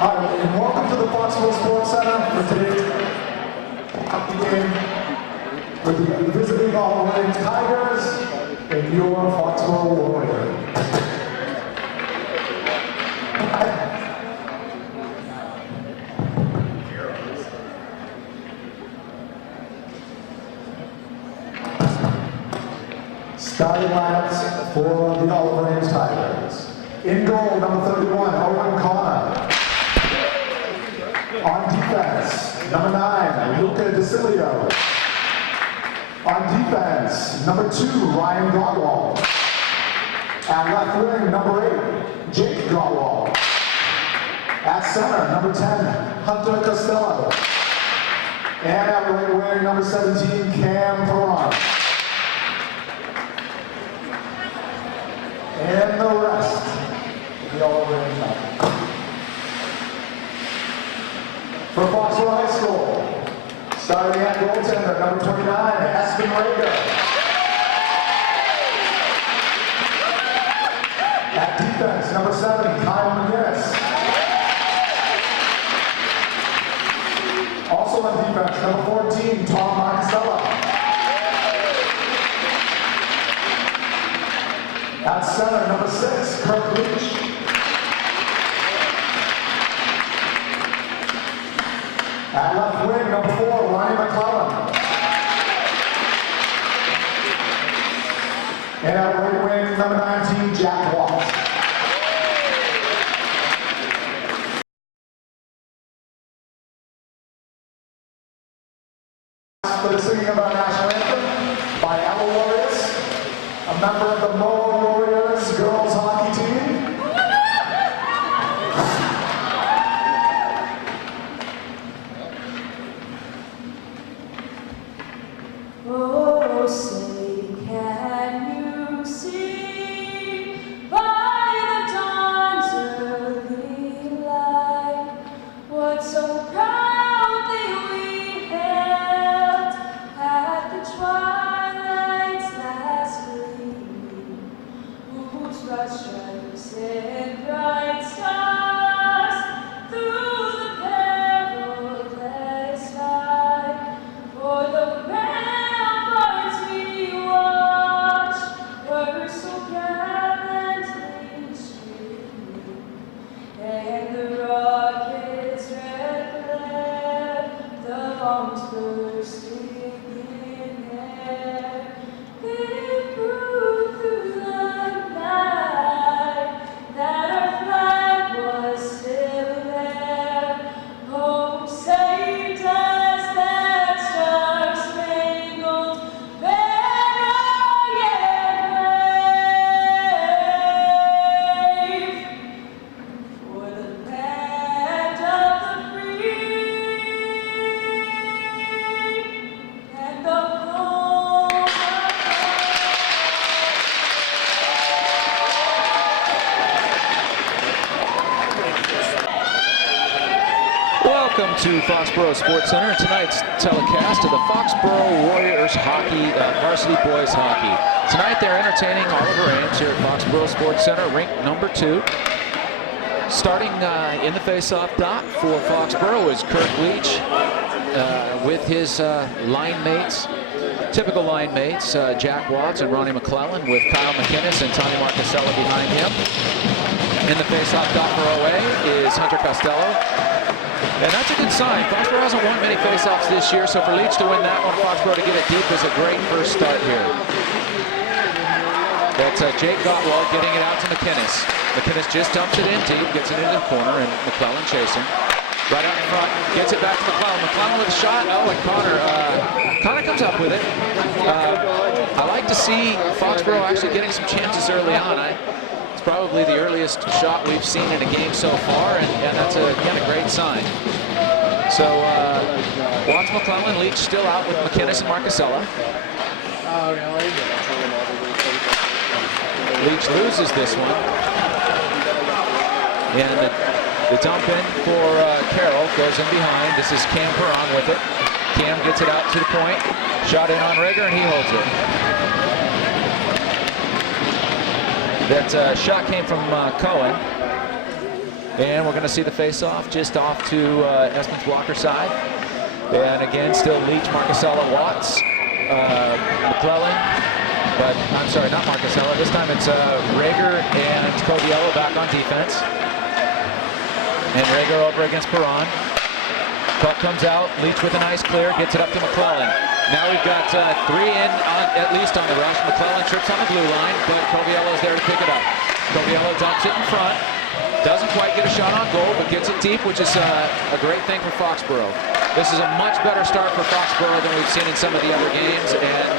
All right, and welcome to the Foxboro Sports Center for today's hockey game with the visiting Oliver Ames Tigers and your Foxboro Warriors. Starting lineups for the Oliver Ames Tigers. In goal, number 31, Owen Connor. On defense, number 9, Luca DeCilio. On defense, number 2, Ryan Gottwald. At left wing, number 8, Jake Gottwald. At center, number 10, Hunter Costello. And at right wing, number 17, Cam Perron. And the rest of the Oliver Ames Tigers. For Foxboro High School, starting at goaltender, number 29, Aspen Rager. At defense, number 7, Kyle McGinnis. Also on defense, number 14, Tom Marcella. At center, number 6, Kirk Leach. At left wing, number 4, Ronnie McClellan. And at right wing, number 19, Jack Watts. For the singing of our national anthem by our Warriors, a member of the Moa Warriors girls hockey team. Oh, say, can you see by the dawn's early light what so proudly we hailed at the twilight's last gleaming, whose broad stripes and bright stars through the perilous fight for the and the rocket's red glare, the bombs bursting in air, it grew through the night that our flag was still there. Oh, saved us that star-spangled banner yet wave. For the land of the free and the home of Welcome to Foxboro Sports Center. Tonight's telecast of the Foxboro Warriors Hockey, Varsity Boys Hockey. Tonight they're entertaining Oliver Ames here at Foxboro Sports Center, rink number 2. Starting in the face-off dot for Foxboro is Kirk Leach with his line mates, typical line mates, Jack Watts and Ronnie McClellan, with Kyle McGinnis and Tony Marcella behind him. In the face-off dot for OA is Hunter Costello. And that's a good sign. Foxboro hasn't won many face-offs this year, so for Leach to win that one, Foxboro to get it deep is a great first start here. That's Jake Gottwald getting it out to McGinnis. McGinnis just dumps it in deep, gets it into the corner, and McClellan chasing. Right out in front, gets it back to McClellan. McClellan with a shot. Oh, and Connor comes up with it. I like to see Foxboro actually getting some chances early on. It's probably the earliest shot we've seen in a game so far, and that's, again, a great sign. So, Watts, McClellan, Leach still out with McGinnis and Marcella. Leach loses this one. And the dump in for Carroll goes in behind. This is Cam Perron with it. Cam gets it out to the point. Shot in on Rager, and he holds it. That shot came from Cohen. And we're going to see the face-off just off to Esmond's blocker side. And again, still Leach, Marcusella, Watts, McClellan. But I'm sorry, not Marcusella. This time it's Rager and Coviello back on defense. And Rager over against Perron. Puck comes out. Leach with a nice clear. Gets it up to McClellan. Now we've got 3 in at least on the rush. McClellan trips on the blue line, but Coviello's there to pick it up. Coviello dumps it in front. Doesn't quite get a shot on goal, but gets it deep, which is a great thing for Foxboro. This is a much better start for Foxboro than we've seen in some of the other games, and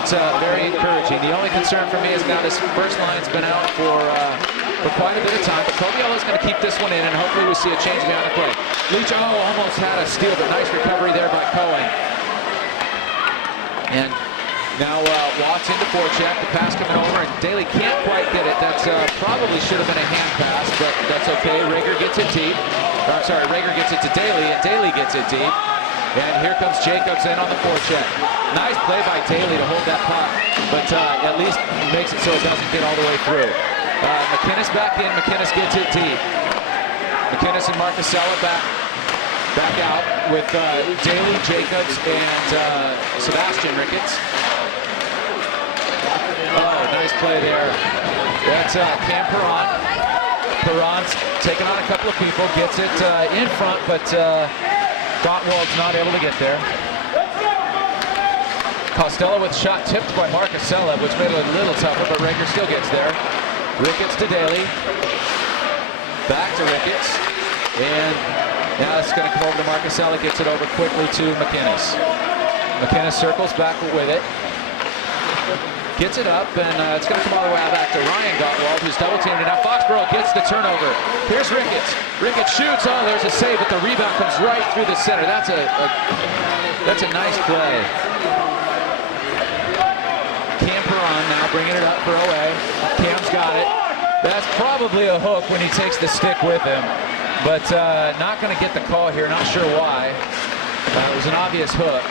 it's very encouraging. The only concern for me is now this first line's been out for quite a bit of time, but Coviello's going to keep this one in, and hopefully we see a change behind the play. Leach almost had a steal, but nice recovery there by Cohen. And now Watts into forecheck, the pass coming over, and Daly can't quite get it. That's probably should have been a hand pass, but that's okay. Rager gets it deep. I'm sorry, Rager gets it to Daly, and Daly gets it deep. And here comes Jacobs in on the forecheck. Nice play by Daly to hold that puck, but at least makes it so it doesn't get all the way through. McInnes back in. McInnes gets it deep. McInnes and Marcusella back out with Daly, Jacobs, and Sebastian Ricketts. Oh, nice play there. That's Cam Perron. Perron's taking on a couple of people, gets it in front, but Gottwald's not able to get there. Costello with shot tipped by Marcusella, which made it a little tougher, but Rager still gets there. Ricketts to Daly. Back to Ricketts. And now it's going to come over to Marcusella, gets it over quickly to McInnes. McInnes circles back with it. Gets it up, and it's going to come all the way back to Ryan Gottwald, who's double teamed. And now Foxboro gets the turnover. Here's Ricketts. Ricketts shoots. Oh, there's a save, but the rebound comes right through the center. That's a nice play. Cam Perron now bringing it up for OA. Cam's got it. That's probably a hook when he takes the stick with him, but not going to get the call here. Not sure why. It was an obvious hook.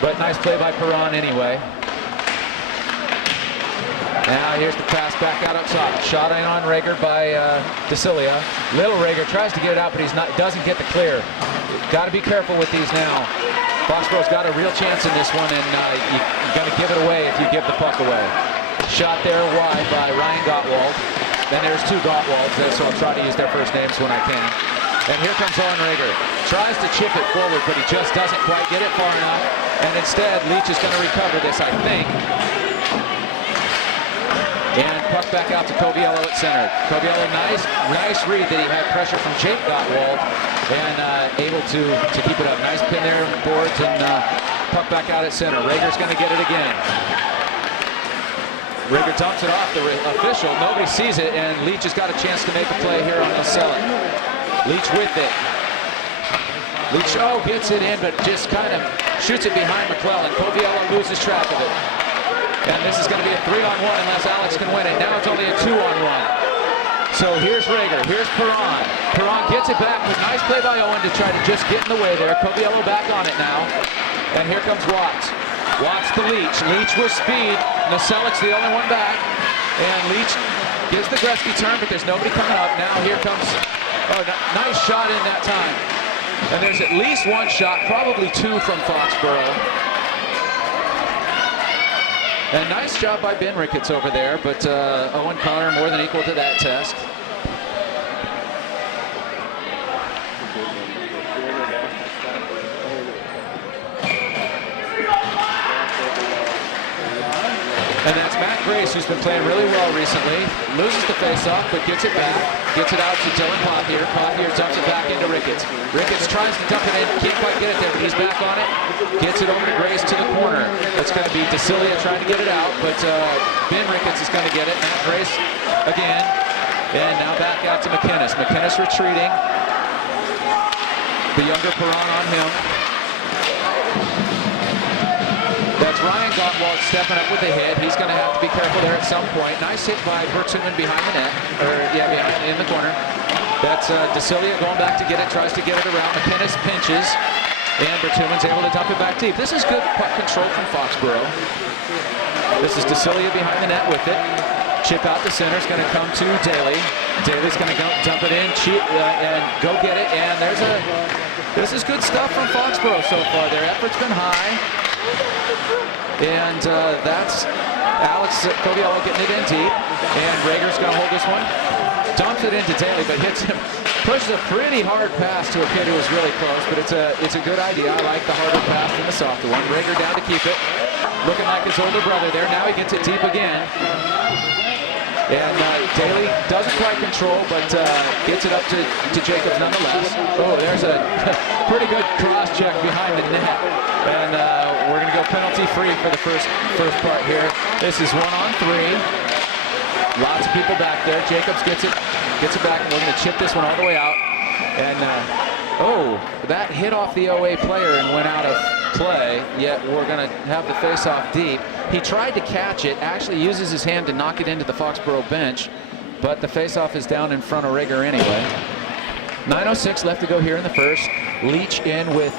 But nice play by Perron anyway. Now here's the pass back out up top. Shot in on Rager by DeCilia. Little Rager tries to get it out, but doesn't get the clear. Got to be careful with these now. Foxboro's got a real chance in this one, and you're going to give it away if you give the puck away. Shot there wide by Ryan Gottwald. Then there's 2 Gottwalds there, so I'll try to use their first names when I can. And here comes Owen Rager. Tries to chip it forward, but he just doesn't quite get it far enough. And instead, Leach is going to recover this, I think. And puck back out to Coviello at center. Coviello, nice read that he had pressure from Jake Gottwald and able to keep it up. Nice pin there, boards, and puck back out at center. Rager's going to get it again. Rager dumps it off the official. Nobody sees it, and Leach has got a chance to make a play here on the selling. Leach with it. Leach, gets it in, but just kind of shoots it behind McClellan. Coviello loses track of it. And this is going to be a 3-on-1 unless Alex can win it. Now it's only a 2-on-1. So here's Rager. Here's Perron. Perron gets it back, but nice play by Owen to try to just get in the way there. Coviello back on it now. And here comes Watts. Watts to Leach. Leach with speed. Noselic's the only one back. And Leach gives the Gretzky turn, but there's nobody coming up. Now here comes, nice shot in that time. And there's at least 1 shot, probably 2 from Foxboro. And nice job by Ben Ricketts over there, but Owen Connor more than equal to that test. And that's Matt Grace, who's been playing really well recently. Loses the faceoff, but gets it back. Gets it out to Dylan Pothier. Pothier dumps it back into Ricketts. Ricketts tries to dump it in. Can't quite get it there, but he's back on it. Gets it over to Grace to the corner. It's going to be DeCilia trying to get it out, but Ben Ricketts is going to get it. Matt Grace again. And now back out to McInnes. McInnes retreating. The younger Perron on him. That's Ryan Gottwald stepping up with the hit. He's going to have to be careful there at some point. Nice hit by Bertuman behind the net, behind in the corner. That's DeCilia going back to get it, tries to get it around. McInnes pinches, and Bertuman's able to dump it back deep. This is good puck control from Foxboro. This is DeCilia behind the net with it. Chip out the center is going to come to Daly. Daly's going to go dump it in, and go get it. And this is good stuff from Foxboro so far. Their effort's been high. And that's Alex Coviello getting it in deep. And Rager's going to hold this one. Dumps it into Daly, but hits him. Pushes a pretty hard pass to a kid who was really close, but it's a good idea. I like the harder pass than the softer one. Rager down to keep it. Looking like his older brother there. Now he gets it deep again. And Daly doesn't quite control, but gets it up to Jacobs nonetheless. Oh, there's a pretty good cross check behind the net. And we're going to go penalty free for the first part here. This is 1-on-3. Lots of people back there. Jacobs gets it back, and we're going to chip this one all the way out. And that hit off the OA player and went out of play, yet we're going to have the face-off deep. He tried to catch it, actually uses his hand to knock it into the Foxboro bench, but the face-off is down in front of Rager anyway. 9:06 left to go here in the first. Leach in with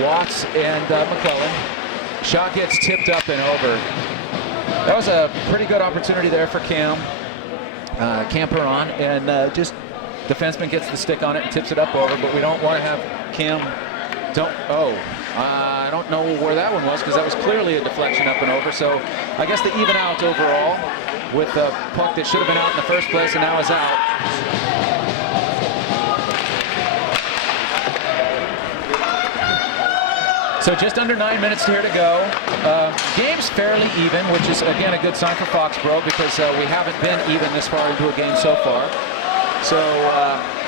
Watts and McClellan. Shot gets tipped up and over. That was a pretty good opportunity there for Cam Perron, and just defenseman gets the stick on it and tips it up over, but we don't want to have Cam. I don't know where that one was, because that was clearly a deflection up and over. So I guess the even out overall with the puck that should have been out in the first place and now is out. So just under 9 minutes here to go. Game's fairly even, which is, again, a good sign for Foxboro, because we haven't been even this far into a game so far. So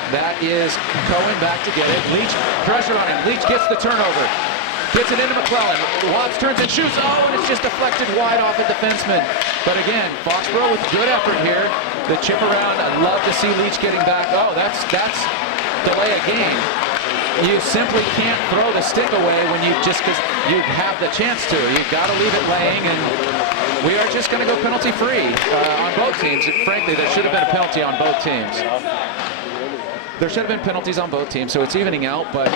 that is Cohen back to get it. Leach, pressure on him. Leach gets the turnover. Gets it into McClellan. Watts turns and shoots. Oh, and it's just deflected wide off a defenseman. But again, Foxboro with good effort here. The chip around. I'd love to see Leach getting back. Oh, that's delay a game. You simply can't throw the stick away when because you have the chance to. You've got to leave it laying, and we are just going to go penalty free on both teams. Frankly, there should have been a penalty on both teams. There should have been penalties on both teams, so it's evening out, but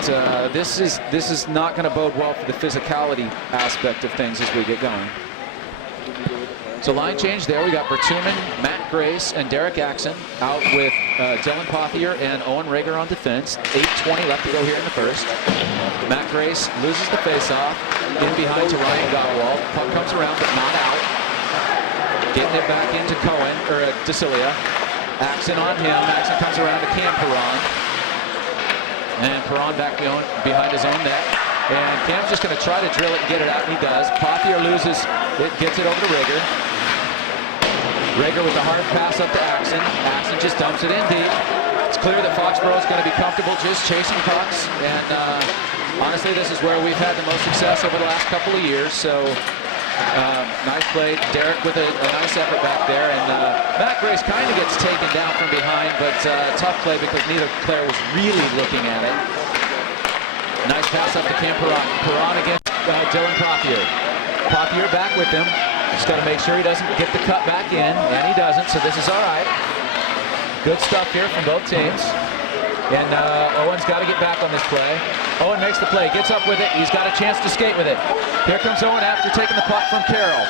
this is not going to bode well for the physicality aspect of things as we get going. So line change there. We got Bertuman, Matt Grace, and Derek Axon out with Dylan Pothier and Owen Rager on defense. 8:20 left to go here in the first. Matt Grace loses the faceoff. In behind to Ryan Gottwald. Puck comes around, but not out. Getting it back into Cohen, or DeCilia. Axon on him. Axon comes around to Cam Perron. And Perron back behind his own net. And Cam's just going to try to drill it and get it out, and he does. Pothier loses it, gets it over to Rager. Rager with the hard pass up to Axon. Axon just dumps it in deep. It's clear that Foxboro is going to be comfortable just chasing pucks. And honestly, this is where we've had the most success over the last couple of years. So nice play. Derek with a nice effort back there. And Matt Grace kind of gets taken down from behind, but tough play because neither player was really looking at it. Nice pass up to Cam Perron. Perron against Dylan Pothier. Pothier back with him. Just got to make sure he doesn't get the cut back in, and he doesn't, so this is all right. Good stuff here from both teams. And Owen's got to get back on this play. Owen makes the play, gets up with it. He's got a chance to skate with it. Here comes Owen after taking the puck from Carroll.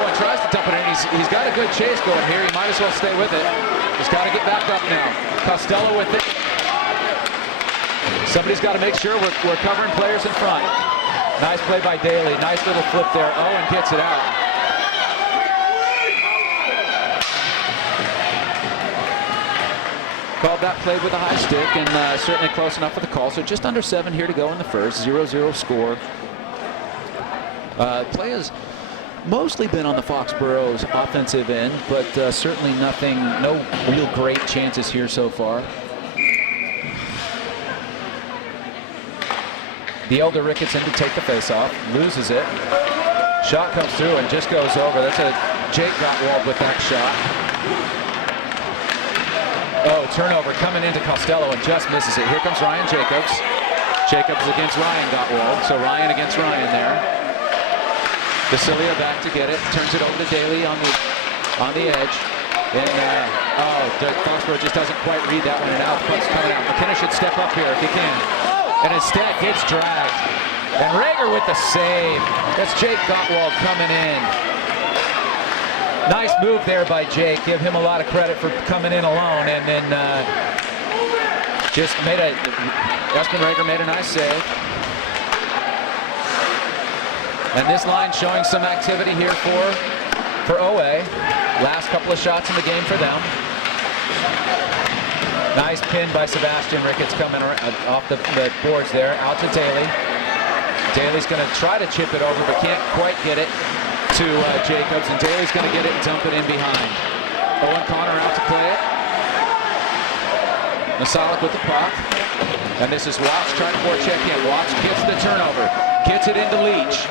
Owen tries to dump it in. He's got a good chase going here. He might as well stay with it. He's got to get back up now. Costello with it. Somebody's got to make sure we're covering players in front. Nice play by Daly. Nice little flip there. Owen gets it out. Called that play with a high stick, and certainly close enough for the call. So just under 7 here to go in the first. 0-0 score. Play has mostly been on the Foxboro's offensive end, but certainly no real great chances here so far. The elder Ricketts in to take the face-off, loses it. Shot comes through and just goes over. That's a Jake Gottwald with that shot. Oh, turnover coming into Costello and just misses it. Here comes Ryan Jacobs. Jacobs against Ryan Gottwald. So Ryan against Ryan there. DeCilia back to get it. Turns it over to Daly on the edge. And Foxboro just doesn't quite read that one, and out the puck's coming out. McKinnon should step up here if he can. And instead gets dragged. And Rager with the save. That's Jake Gottwald coming in. Nice move there by Jake. Give him a lot of credit for coming in alone, and then just made Espen Rager made a nice save. And this line showing some activity here for OA. Last couple of shots in the game for them. Nice pin by Sebastian Ricketts coming off the boards there. Out to Daly. Daly's going to try to chip it over, but can't quite get it to Jacobs. And Daly's going to get it and dump it in behind. Owen Connor out to play it. Masalik with the puck. And this is Watts trying to forecheck in. Watts gets the turnover. Gets it into Leach.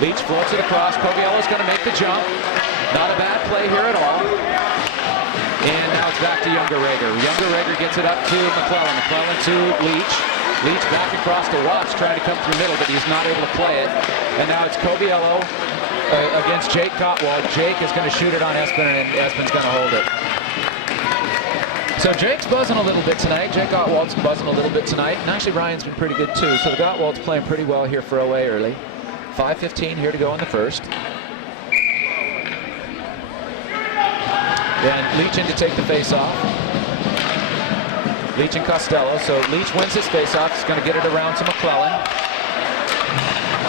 Leach floats it across. Coviello's going to make the jump. Not a bad play here at all. And now it's back to Younger Rager. Younger Rager gets it up to McClellan. McClellan to Leach. Leach back across to Watts, trying to come through middle, but he's not able to play it. And now it's Coviello against Jake Gottwald. Jake is going to shoot it on Espen, and Espen's going to hold it. So Jake's buzzing a little bit tonight. Jake Gottwald's buzzing a little bit tonight. And actually Ryan's been pretty good too. So the Gottwald's playing pretty well here for OA early. 5:15 here to go in the first. Then Leach in to take the face-off. Leach and Costello. So Leach wins his face-off. He's going to get it around to McClellan.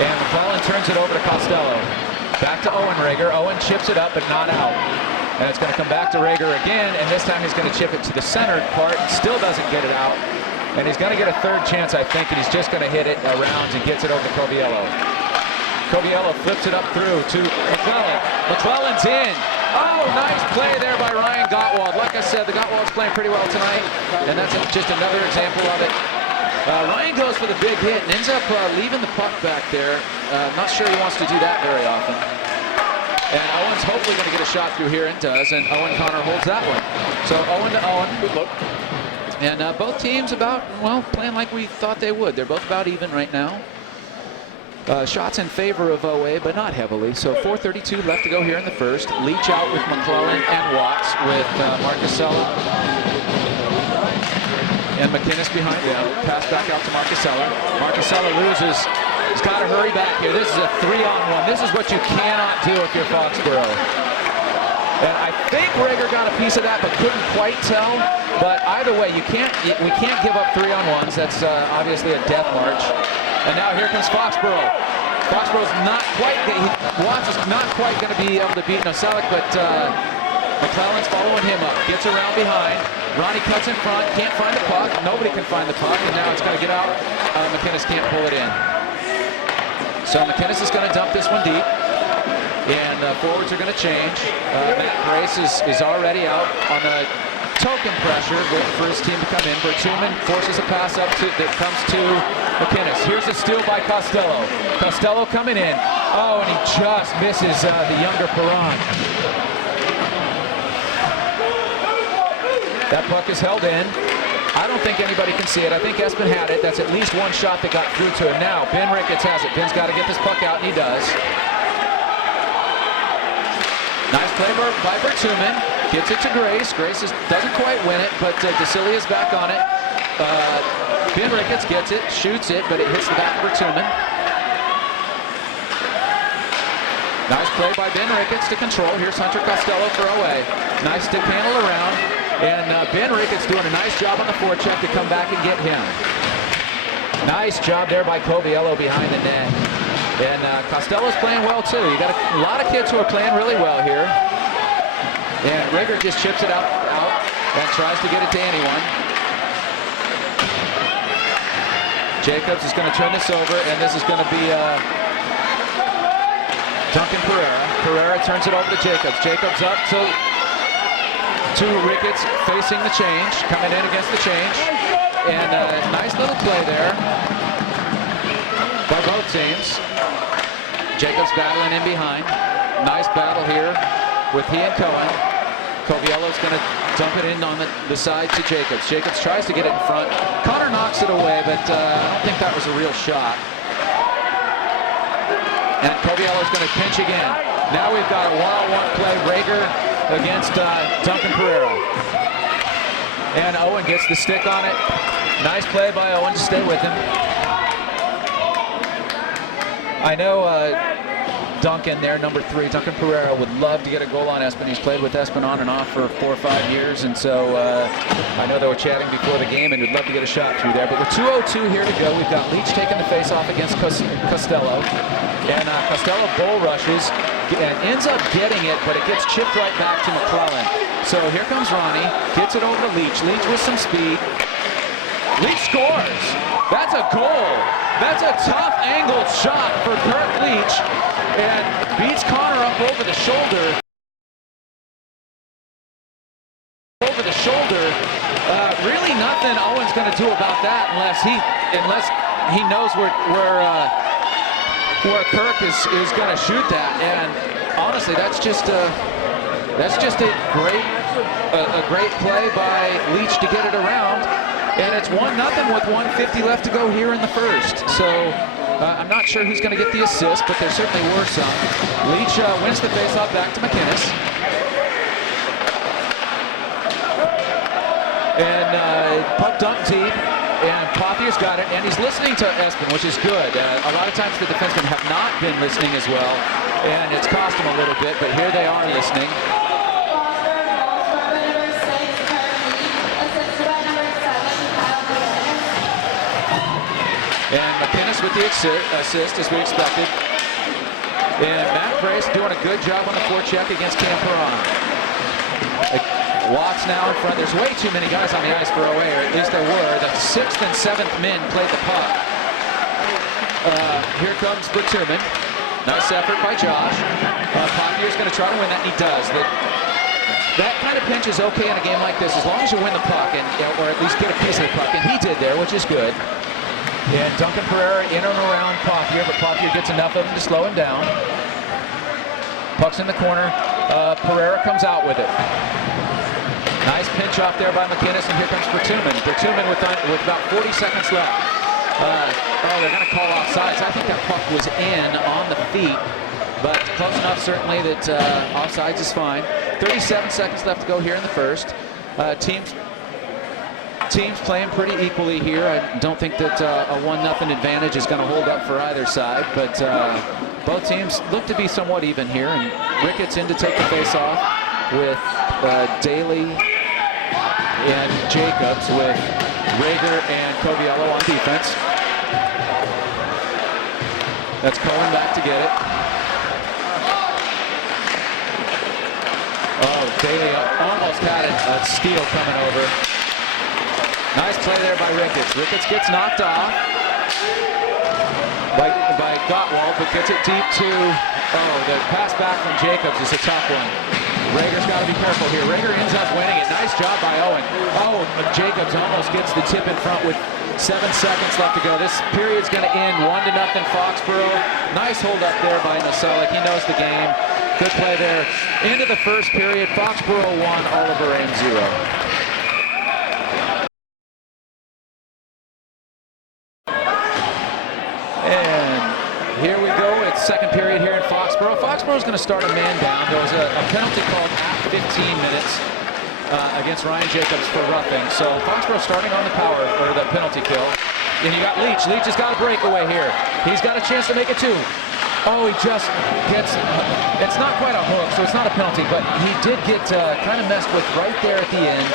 And McClellan turns it over to Costello. Back to Owen Rager. Owen chips it up, but not out. And it's going to come back to Rager again, and this time he's going to chip it to the center part and still doesn't get it out. And he's going to get a third chance, I think, and he's just going to hit it around and gets it over to Coviello. Coviello flips it up through to McClellan. McClellan's in. Oh, nice play there by Ryan Gottwald. Like I said, the Gottwald's playing pretty well tonight, and that's just another example of it. Ryan goes for the big hit and ends up leaving the puck back there. Not sure he wants to do that very often. And Owen's hopefully going to get a shot through here, and does, and Owen Connor holds that one. So Owen to Owen. Good look. And both teams playing like we thought they would. They're both about even right now. Shots in favor of OA, but not heavily. So 4:32 left to go here in the first. Leach out with McClellan and Watts with Marcusella and McInnes behind them. Pass back out to Marcusella. Marcusella loses. He's got to hurry back here. This is a 3-on-1. This is what you cannot do if you're Foxboro. And I think Rager got a piece of that, but couldn't quite tell. But either way, we can't give up 3-on-1s. That's obviously a death march. And now here comes Foxboro. Foxboro's not quite, Watts is not quite going to be able to beat Nosalic, but McClellan's following him up. Gets around behind. Ronnie cuts in front, can't find the puck. Nobody can find the puck, and now it's going to get out. McInnes can't pull it in. So McInnes is going to dump this one deep. And forwards are going to change. Matt Grace is already out on the token pressure, waiting for his team to come in. Bertuman forces a pass up that comes to McInnes. Here's a steal by Costello. Costello coming in. Oh, and he just misses the younger Perron. That puck is held in. I don't think anybody can see it. I think Espen had it. That's at least one shot that got through to him. Now, Ben Ricketts has it. Ben's got to get this puck out, and he does. Nice play by Bertuman. Gets it to Grace. Grace doesn't quite win it, but DeCilia's back on it. Ben Ricketts gets it, shoots it, but it hits the back of Bertuman. Nice play by Ben Ricketts to control. Here's Hunter Costello for OA. Nice stick handle around. And Ben Ricketts doing a nice job on the forecheck to come back and get him. Nice job there by Coviello behind the net. And Costello's playing well too. You got a lot of kids who are playing really well here. And Rager just chips it out and tries to get it to anyone. Jacobs is going to turn this over, and this is going to be Duncan Pereira. Pereira turns it over to Jacobs. Jacobs up to Ricketts facing the change, coming in against the change. And a nice little play there by both teams. Jacobs battling in behind. Nice battle here with he and Cohen. Coviello's going to dump it in on the side to Jacobs. Jacobs tries to get it in front. Connor not knocks it away, but I don't think that was a real shot. And Coviello's going to pinch again. Now we've got a one-on-one play. Rager against Duncan Pereira. And Owen gets the stick on it. Nice play by Owen to stay with him. I know Duncan there, number 3, Duncan Pereira, would love to get a goal on Espen. He's played with Espen on and off for 4 or 5 years, and so I know they were chatting before the game and would love to get a shot through there. But with 2:02 here to go, we've got Leach taking the face-off against Costello. And Costello bull rushes and ends up getting it, but it gets chipped right back to McClellan. So here comes Ronnie, gets it over to Leach. Leach with some speed. Leach scores. That's a goal. That's a tough angled shot for Kirk Leach, and beats Connor up over the shoulder. Really nothing Owen's going to do about that unless he knows where Kirk is going to shoot that. And honestly, that's just a great play by Leach to get it around. And it's 1-0 with 1:50 left to go here in the first. So I'm not sure who's going to get the assist, but there certainly were some. Leach wins the faceoff back to McInnes. And puck dump deep, and Pothier's got it, and he's listening to Espen, which is good. A lot of times the defensemen have not been listening as well, and it's cost them a little bit, but here they are listening. And McInnes with the assist, as we expected. And Matt Price doing a good job on the forecheck against Cam Perron. Watts now in front. There's way too many guys on the ice for OA, or at least there were. The 6th and 7th men played the puck. Here comes Butterman. Nice effort by Josh. Pothier's going to try to win that, and he does. That kind of pinch is okay in a game like this, as long as you win the puck, or at least get a piece of the puck, and he did there, which is good. And Duncan Pereira in and around Pothier, but Pothier gets enough of him to slow him down. Puck's in the corner. Pereira comes out with it. Nice pinch off there by McInnes, and here comes Bertuman. Bertuman with about 40 seconds left. They're going to call offsides. I think that puck was in on the feet, but close enough certainly that offsides is fine. 37 seconds left to go here in the first. Teams playing pretty equally here. I don't think that a 1-0 advantage is going to hold up for either side, but both teams look to be somewhat even here. And Ricketts in to take the face-off with Daly and Jacobs, with Rager and Coviello on defense. That's Cohen back to get it. Oh, Daly almost had a steal coming over. Nice play there by Ricketts. Ricketts gets knocked off by Gottwald, but gets it deep to, the pass back from Jacobs is a tough one. Rager's got to be careful here. Rager ends up winning it. Nice job by Owen. Jacobs almost gets the tip in front with 7 seconds left to go. This period's going to end 1-0 Foxboro. Nice hold up there by Noselik. He knows the game. Good play there. Into the first period. Foxboro 1, Oliver Ames 0. Here we go. It's second period here in Foxboro. Foxboro's going to start a man down. There was a penalty called at 15 minutes against Ryan Jacobs for roughing. So Foxboro starting on the power, or the penalty kill. And you got Leach. Leach has got a breakaway here. He's got a chance to make it 2. He just gets, it's not quite a hook, so it's not a penalty, but he did get kind of messed with right there at the end.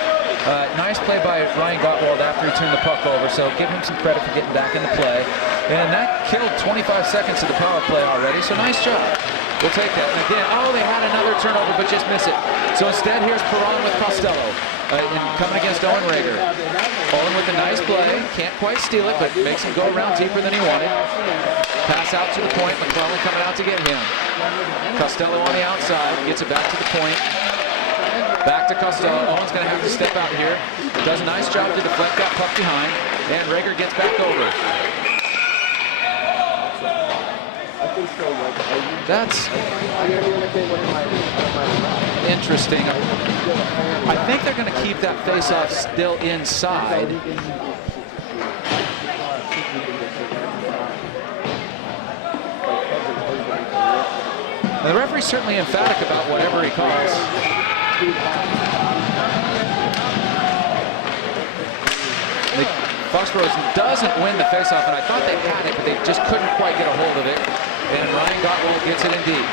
Nice play by Ryan Gottwald after he turned the puck over, so give him some credit for getting back into play. And that killed 25 seconds of the power play already, so nice job. We'll take that. And again, they had another turnover, but just miss it. So instead, here's Perron with Costello, coming against Owen Rager. Owen with a nice play, can't quite steal it, but makes him go around deeper than he wanted. Pass out to the point, McClellan coming out to get him. Costello on the outside, gets it back to the point. Back to Costello. Owen's going to have to step out here. Does a nice job to deflect that puck behind, and Rager gets back over. That's interesting. I think they're going to keep that face-off still inside. The referee's certainly emphatic about whatever he calls. Foxboro doesn't win the faceoff, and I thought they had it, but they just couldn't quite get a hold of it. And Ryan Gottwald gets it in deep.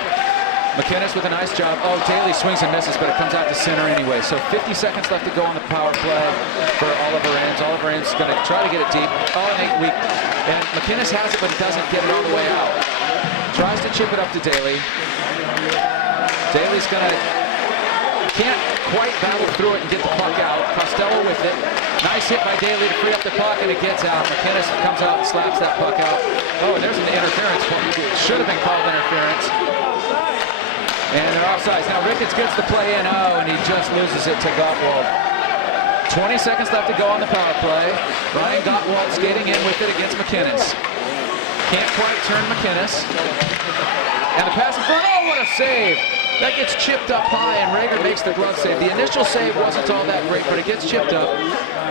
McInnes with a nice job. Oh, Daly swings and misses, but it comes out to center anyway. So 50 seconds left to go on the power play for Oliver Ames. Oliver Ames is going to try to get it deep. Oh, and McInnes has it, but he doesn't get it all the way out. Tries to chip it up to Daly. Daly's can't quite battle through it and get the puck out. Costello with it. Nice hit by Daly to free up the puck, and it gets out. McInnes comes out and slaps that puck out. Oh, and there's an interference. Should have been called interference. And they're offsides. Now Ricketts gets the play in. Oh, and he just loses it to Gottwald. 20 seconds left to go on the power play. Ryan Gottwald skating in with it against McInnes. Can't quite turn McInnes. And the pass in front. Oh, what a save! That gets chipped up high, and Rager makes the glove save. The initial save wasn't all that great, but it gets chipped up.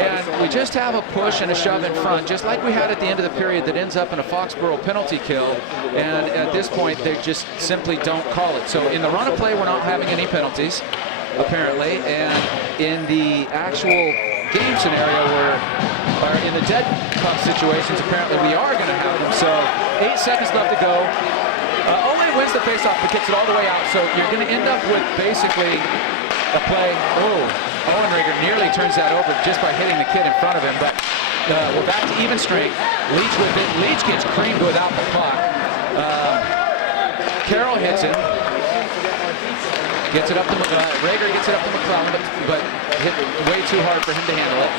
And we just have a push and a shove in front, just like we had at the end of the period that ends up in a Foxboro penalty kill. And at this point, they just simply don't call it. So in the run of play, we're not having any penalties, apparently. And in the actual game scenario, or in the dead puck situations, apparently we are going to have them. So 8 seconds left to go. Only wins the faceoff, but gets it all the way out. So you're going to end up with basically a play. Oh, Owenreger nearly turns that over just by hitting the kid in front of him. But we're back to even strength. Leach with it. Leach gets creamed without the puck. Carroll hits it. Gets it up to Rager gets it up to McClellan, but hit way too hard for him to handle it.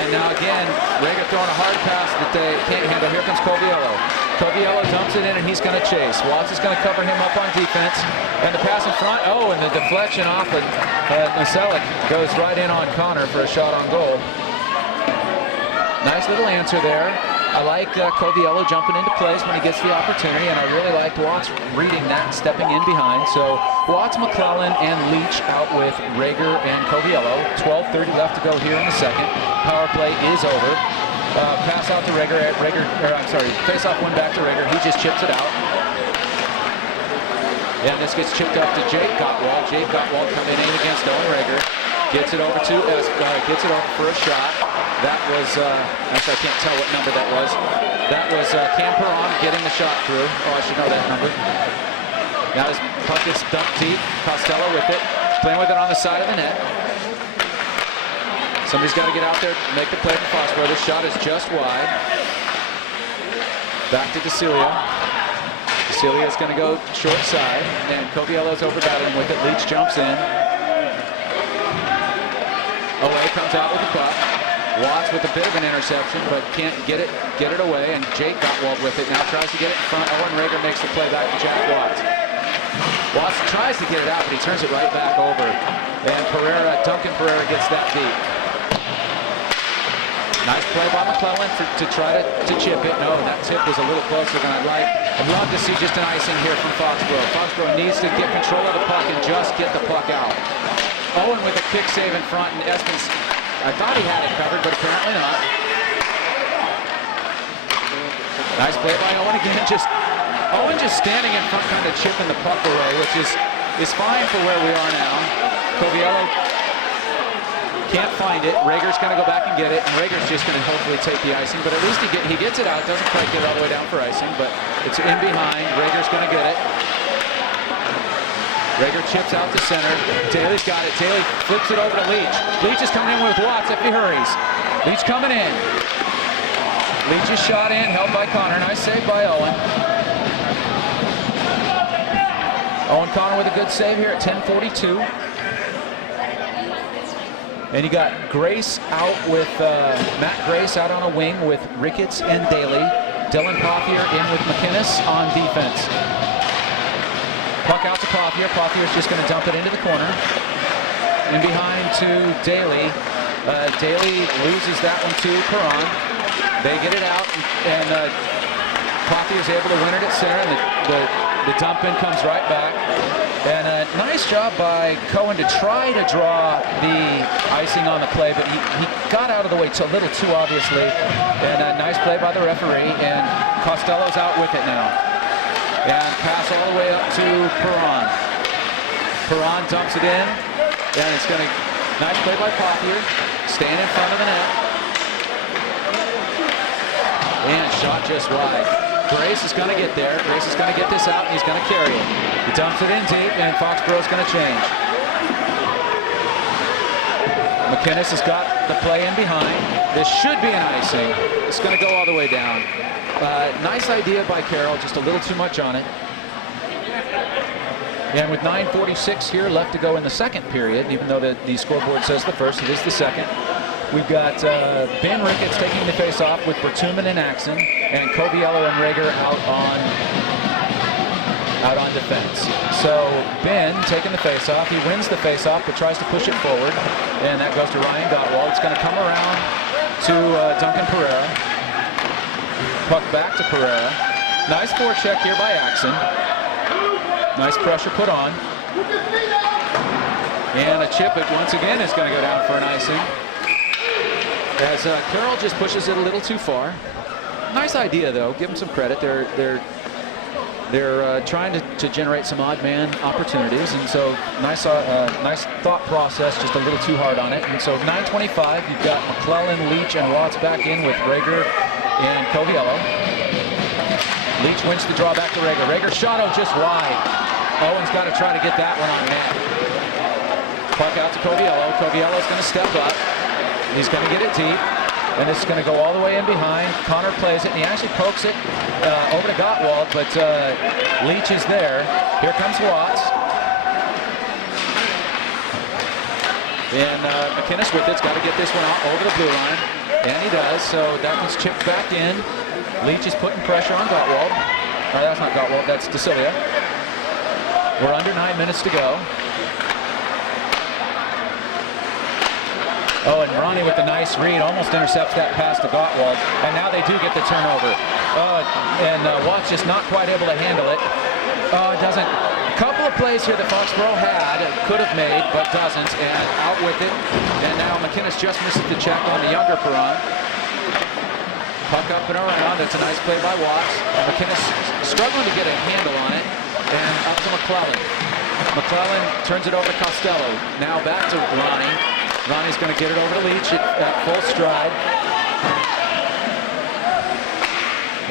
And now again, Rager throwing a hard pass that they can't handle. Here comes Coviello. Coviello dumps it in, and he's going to chase. Watts is going to cover him up on defense. And the pass in front. Oh, and the deflection off of Naselic goes right in on Connor for a shot on goal. Nice little answer there. I like Coviello jumping into plays when he gets the opportunity, and I really liked Watts reading that and stepping in behind. So Watts, McClellan, and Leach out with Rager and Coviello. 12:30 left to go here in the second. Power play is over. Pass out to Rager. Face-off win back to Rager. He just chips it out. And this gets chipped up to Jake Gottwald. Jake Gottwald coming in against Owen Rager. Gets it over to gets it over for a shot. That was, actually I can't tell what number that was. That was Cam Perron getting the shot through. Oh, I should know that number. Now his puck is dumped deep. Costello with it. Playing with it on the side of the net. Somebody's got to get out there and make the play for Foxboro. This shot is just wide. Back to DeCelia. DeCelia is going to go short side. And Coviello's over battling with it. Leach jumps in. Away comes out with the puck. Watts with a bit of an interception, but can't get it away, and Jake Gottwald with it now tries to get it in front. Owen Rager makes the play back to Jack Watts. Watts tries to get it out, but he turns it right back over. And Duncan Pereira gets that deep. Nice play by McClellan to try to chip it. No, that tip was a little closer than I'd like. I'd love to see just an icing here from Foxboro. Foxboro needs to get control of the puck and just get the puck out. Owen with a kick save in front, and Espens, I thought he had it covered, but apparently not. Nice play by Owen again. Owen just standing in front, kind of chipping the puck away, which is fine for where we are now. Coviello can't find it. Rager's going to go back and get it, and Rager's just going to hopefully take the icing, but at least he gets it out. Doesn't quite get it all the way down for icing, but it's in behind. Rager's going to get it. Rager chips out to center. Daly's got it. Daly flips it over to Leach. Leach is coming in with Watts if he hurries. Leach coming in. Leach is shot in, held by Connor. Nice save by Owen. Owen Connor with a good save here at 10:42. And you got Grace out with Matt Grace out on a wing with Ricketts and Daly. Dylan Pothier in with McInnes on defense. Puck out to Pothier. Pothier's just going to dump it into the corner. In behind to Daly. Daly loses that one to Perron. They get it out, and Pothier's able to win it at center, and the dump in comes right back. And a nice job by Cohen to try to draw the icing on the play, but he got out of the way a little too obviously. And a nice play by the referee, and Costello's out with it now. And pass all the way up to Perron. Perron dumps it in, and it's going to, nice play by Papier, staying in front of the net. And shot just wide. Grace is going to get there. Grace is going to get this out, and he's going to carry it. He dumps it in deep, and Foxboro's going to change. McInnes has got the play in behind. This should be an icing. It's going to go all the way down. Nice idea by Carroll, just a little too much on it. And with 9:46 here left to go in the second period, even though the scoreboard says the first, it is the second. We've got Ben Ricketts taking the face-off with Bertuman and Axon, and Coviello and Rager out on defense. So Ben taking the face-off. He wins the face-off, but tries to push it forward, and that goes to Ryan Gottwald. It's going to come around to Duncan Pereira. Puck back to Pereira. Nice forecheck here by Axon. Nice pressure put on. And a chip, it once again is going to go down for an icing. As Carroll just pushes it a little too far. Nice idea, though. Give them some credit. They're trying to generate some odd man opportunities, and so nice thought process. Just a little too hard on it. And so 9:25. You've got McClellan, Leach, and Watts back in with Rager and Coviello. Leach wins the draw back to Rager. Rager shot out just wide. Owen's got to try to get that one on net. Puck out to Coviello. Coviello's going to step up. He's going to get it deep, and this is going to go all the way in behind. Connor plays it, and he actually pokes it over to Gottwald, but Leach is there. Here comes Watts. And McInnes with it's got to get this one out over the blue line, and he does, so that one's chipped back in. Leach is putting pressure on Gottwald. That's not Gottwald, that's DeCilia. We're under 9 minutes to go. Oh, and Ronnie with the nice read almost intercepts that pass to Gottwald, and now they do get the turnover. And Watts just not quite able to handle it. Doesn't. A couple of plays here that Foxboro could have made, but doesn't, and out with it. And now McInnes just misses the check on the younger Perron. Puck up and around. That's a nice play by Watts. McInnes struggling to get a handle on it, and up to McClellan. McClellan turns it over to Costello. Now back to Ronnie. Ronnie's going to get it over to Leach at full stride.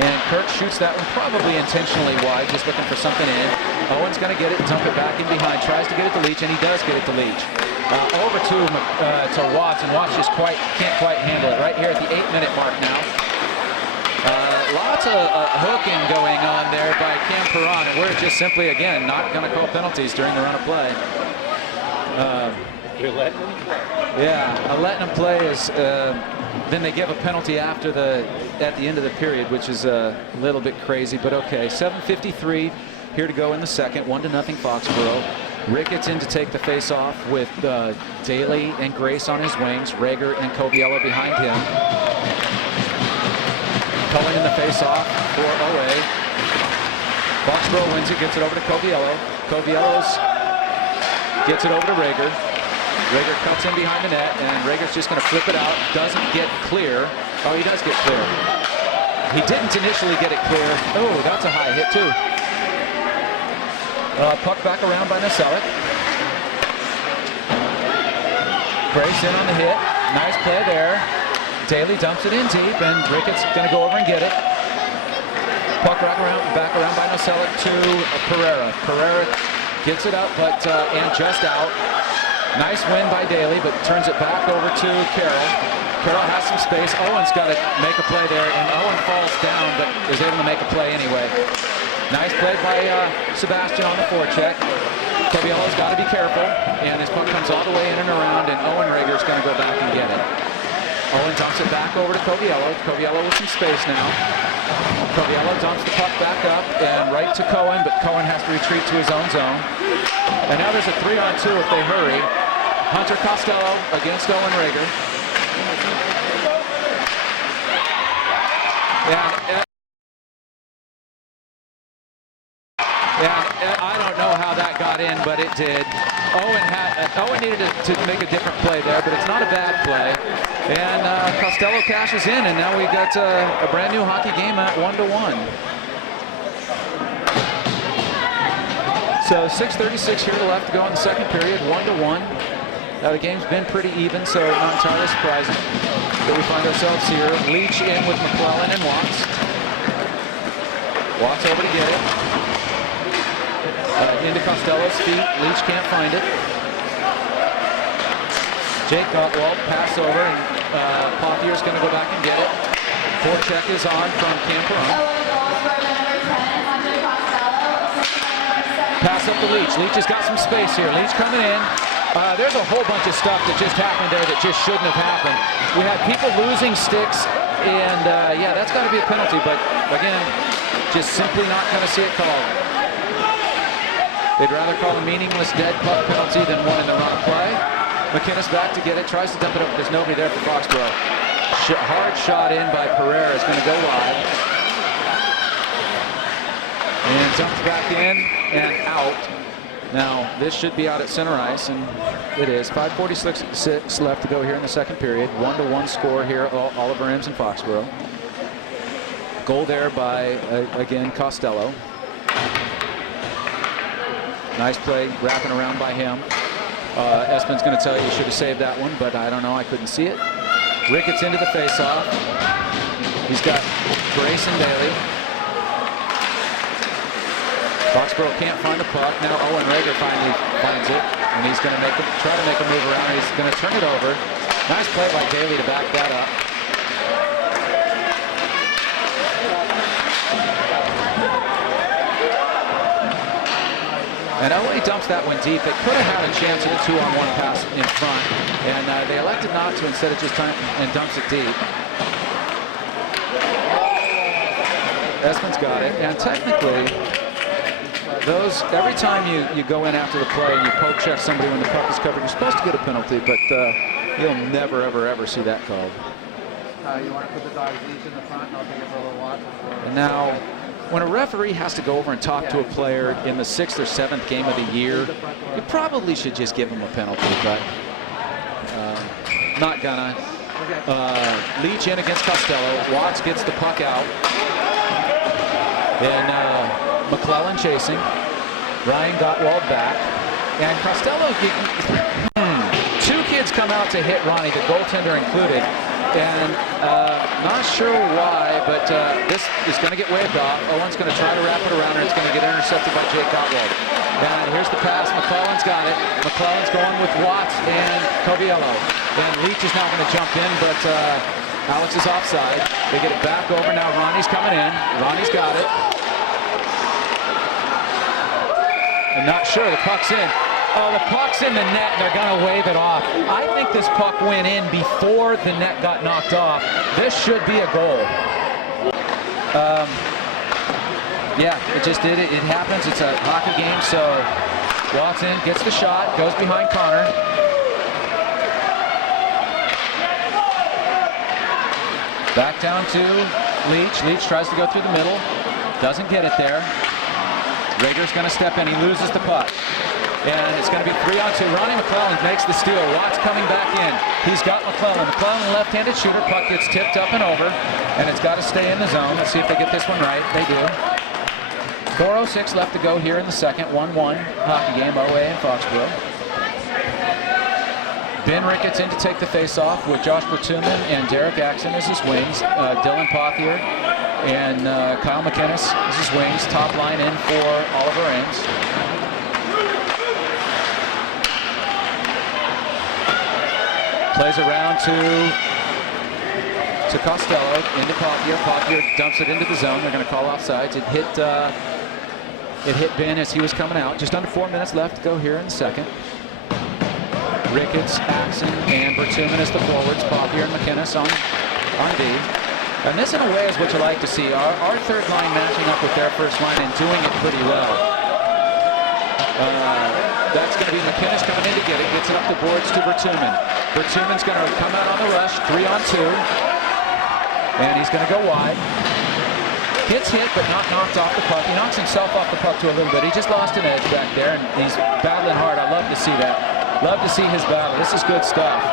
And Kirk shoots that one probably intentionally wide, just looking for something in. Owen's going to get it, dump it back in behind, tries to get it to Leach, and he does get it to Leach. Over to Watts, and Watts just can't quite handle it. Right here at the 8-minute mark now. Lots of hooking going on there by Cam Perron, and we're just simply, again, not going to call penalties during the run of play. You're letting them play. Yeah, letting them play is, then they give a penalty at the end of the period, which is a little bit crazy, but okay. 7:53 here to go in the second, 1-0 Foxboro. Ricketts in to take the face-off with Daly and Grace on his wings, Rager and Coviello behind him. Cullen in the face-off for OA. Foxboro wins it, gets it over to Coviello. Coviello gets it over to Rager. Rager cuts in behind the net, and Rager's just going to flip it out. Doesn't get clear. Oh, he does get clear. He didn't initially get it clear. Oh, that's a high hit, too. Puck back around by Naselic. Grace in on the hit. Nice play there. Daly dumps it in deep, and Ricketts going to go over and get it. Puck back around by Naselic to Pereira. Pereira gets it up, but and just out. Nice win by Daly, but turns it back over to Carroll. Carroll has some space. Owen's got to make a play there, and Owen falls down, but is able to make a play anyway. Nice play by Sebastian on the forecheck. Coviello's got to be careful, and his puck comes all the way in and around, and Owen Rager's going to go back and get it. Owen dumps it back over to Coviello. Coviello with some space now. Coviello dumps the puck back up and right to Cohen, but Cohen has to retreat to his own zone. And now there's a 3-on-2 if they hurry. Hunter Costello against Owen Rager. Yeah, I don't know how that got in, but it did. Owen needed to make a different play there, but it's not a bad play. And Costello cashes in, and now we got a brand new hockey game at 1-1. So 6:36 here left to go in the second period, 1-1. The game's been pretty even, so not entirely surprising that we find ourselves here. Leach in with McClellan and Watts. Watts over to get it. Into Costello's feet. Leach can't find it. Jake Gottwald pass over, and Pothier's going to go back and get it. Forecheck is on from Camperone. Pass up to Leach. Leach has got some space here. Leach coming in. There's a whole bunch of stuff that just happened there that just shouldn't have happened. We had people losing sticks, and yeah, that's got to be a penalty. But again, just simply not going to see it called. They'd rather call a meaningless dead puck penalty than one in the wrong play. McInnes back to get it, tries to dump it up, but there's nobody there for Foxboro. Hard shot in by Pereira is going to go wide. And dumped back in and out. Now, this should be out at center ice, and it is. 5:46 left to go here in the second period. 1-1 score here, Oliver Ames and Foxboro. Goal there by, again, Costello. Nice play, wrapping around by him. Espen's going to tell you should have saved that one, but I don't know, I couldn't see it. Ricketts into the faceoff. He's got Grayson Daly. Foxboro can't find the puck. Now Owen Rager finally finds it, and he's going to try to make a move around. He's going to turn it over. Nice play by Daly to back that up. And LA dumps that one deep. They could have had a chance at a 2-on-1 pass in front, and they elected not to, instead of just trying and dumps it deep. Espen's got it, and technically, every time you go in after the play and you poke check somebody when the puck is covered, you're supposed to get a penalty, but you'll never, ever see that called. You want to put the dogs each in the front, and I'll take it for a little walk. And now, when a referee has to go over and talk to a player in the 6th or 7th game of the year, you probably should just give him a penalty, but not gonna. Leach in against Costello. Watts gets the puck out. And McClellan chasing. Ryan Gottwald back. And Costello, two kids come out to hit Ronnie, the goaltender included. And not sure why, but this is going to get waved off. Owen's going to try to wrap it around, and it's going to get intercepted by Jake Gottwald. And here's the pass. McClellan's got it. McClellan's going with Watts and Coviello. And Leach is now going to jump in, but Alex is offside. They get it back over. Now Ronnie's coming in. Ronnie's got it. I'm not sure. The puck's in. Oh, the puck's in the net, and they're going to wave it off. I think this puck went in before the net got knocked off. This should be a goal. Yeah, it just did. It happens. It's a hockey game, so Watson gets the shot, goes behind Connor. Back down to Leach. Leach tries to go through the middle. Doesn't get it there. Rager's going to step in. He loses the puck. And it's going to be 3-on-2. Ronnie McClellan makes the steal. Watts coming back in. He's got McClellan. McClellan, left-handed shooter. Puck gets tipped up and over. And it's got to stay in the zone. Let's see if they get this one right. They do. 4:06 left to go here in the second. 1-1 hockey game, OA and Foxboro. Ben Ricketts in to take the face-off with Josh Bertuman and Derek Axon as his wings. Dylan Pothier and Kyle McInnes as his wings. Top line in for Oliver Ames. Plays around to Costello, into Pothier. Pothier dumps it into the zone. They're going to call offsides. It hit Ben as he was coming out. Just under 4 minutes left to go here in the second. Ricketts, Axon, and Bertuman as the forwards. Pothier and McInnes on D. And this, in a way, is what you like to see. Our third line matching up with their first line and doing it pretty well. That's going to be McInnes coming in to get it. Gets it up the boards to Bertuman. Bertuman's going to come out on the rush. 3-on-2. And he's going to go wide. Gets hit, but not knocked off the puck. He knocks himself off the puck to a little bit. He just lost an edge back there, and he's battling hard. I love to see that. Love to see his battle. This is good stuff.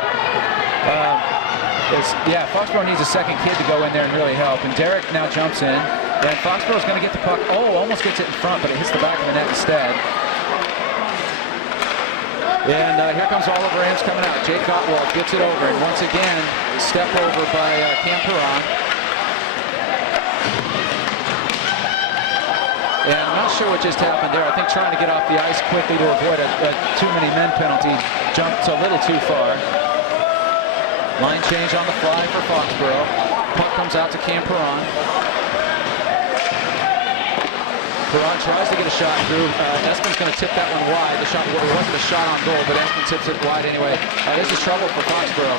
Yeah, Foxboro needs a second kid to go in there and really help. And Derek now jumps in. And Foxboro's going to get the puck. Oh, almost gets it in front, but it hits the back of the net instead. And here comes Oliver Ames coming out. Jake Gottwald gets it over, and once again, step over by Cam Perron. And I'm not sure what just happened there. I think trying to get off the ice quickly to avoid a too many men penalty jumped a little too far. Line change on the fly for Foxboro. Puck comes out to Cam Perron. Perron tries to get a shot through. Espen's going to tip that one wide. The shot wasn't a shot on goal, but Espen tips it wide anyway. This is trouble for Foxboro.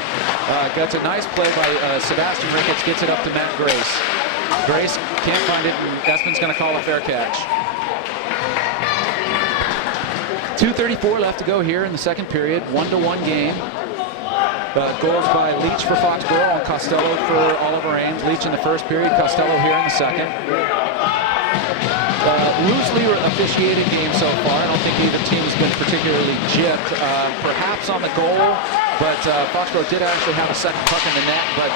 Gets a nice play by Sebastian Ricketts. Gets it up to Matt Grace. Grace can't find it, and Espen's going to call a fair catch. 2:34 left to go here in the second period. 1-1 game. Goals by Leach for Foxboro and Costello for Oliver Ames. Leach in the first period, Costello here in the second. Loosely officiated game so far. I don't think either team has been particularly gypped. Perhaps on the goal, but Foxboro did actually have a second puck in the net, but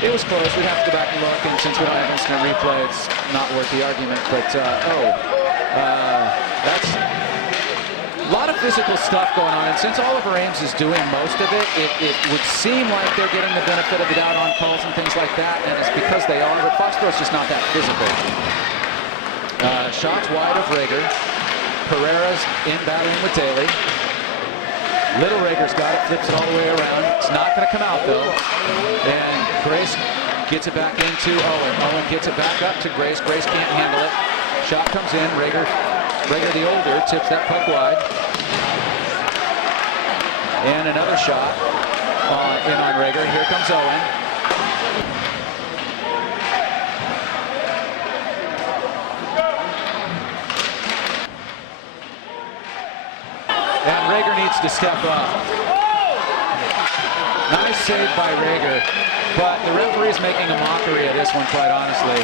it was close. We'd have to go back and look, and since we don't have instant replay, it's not worth the argument. But, that's a lot of physical stuff going on, and since Oliver Ames is doing most of it, it would seem like they're getting the benefit of the doubt on calls and things like that, and it's because they are, but Foxboro's just not that physical. Shots wide of Rager. Pereira's in battling with Daly. Little Rager's got it, flips it all the way around. It's not going to come out though. And Grace gets it back into Owen. Owen gets it back up to Grace. Grace can't handle it. Shot comes in. Rager the older tips that puck wide. And another shot in on Rager. Here comes Owen. And Rager needs to step up. Nice save by Rager, but the referee is making a mockery of this one, quite honestly.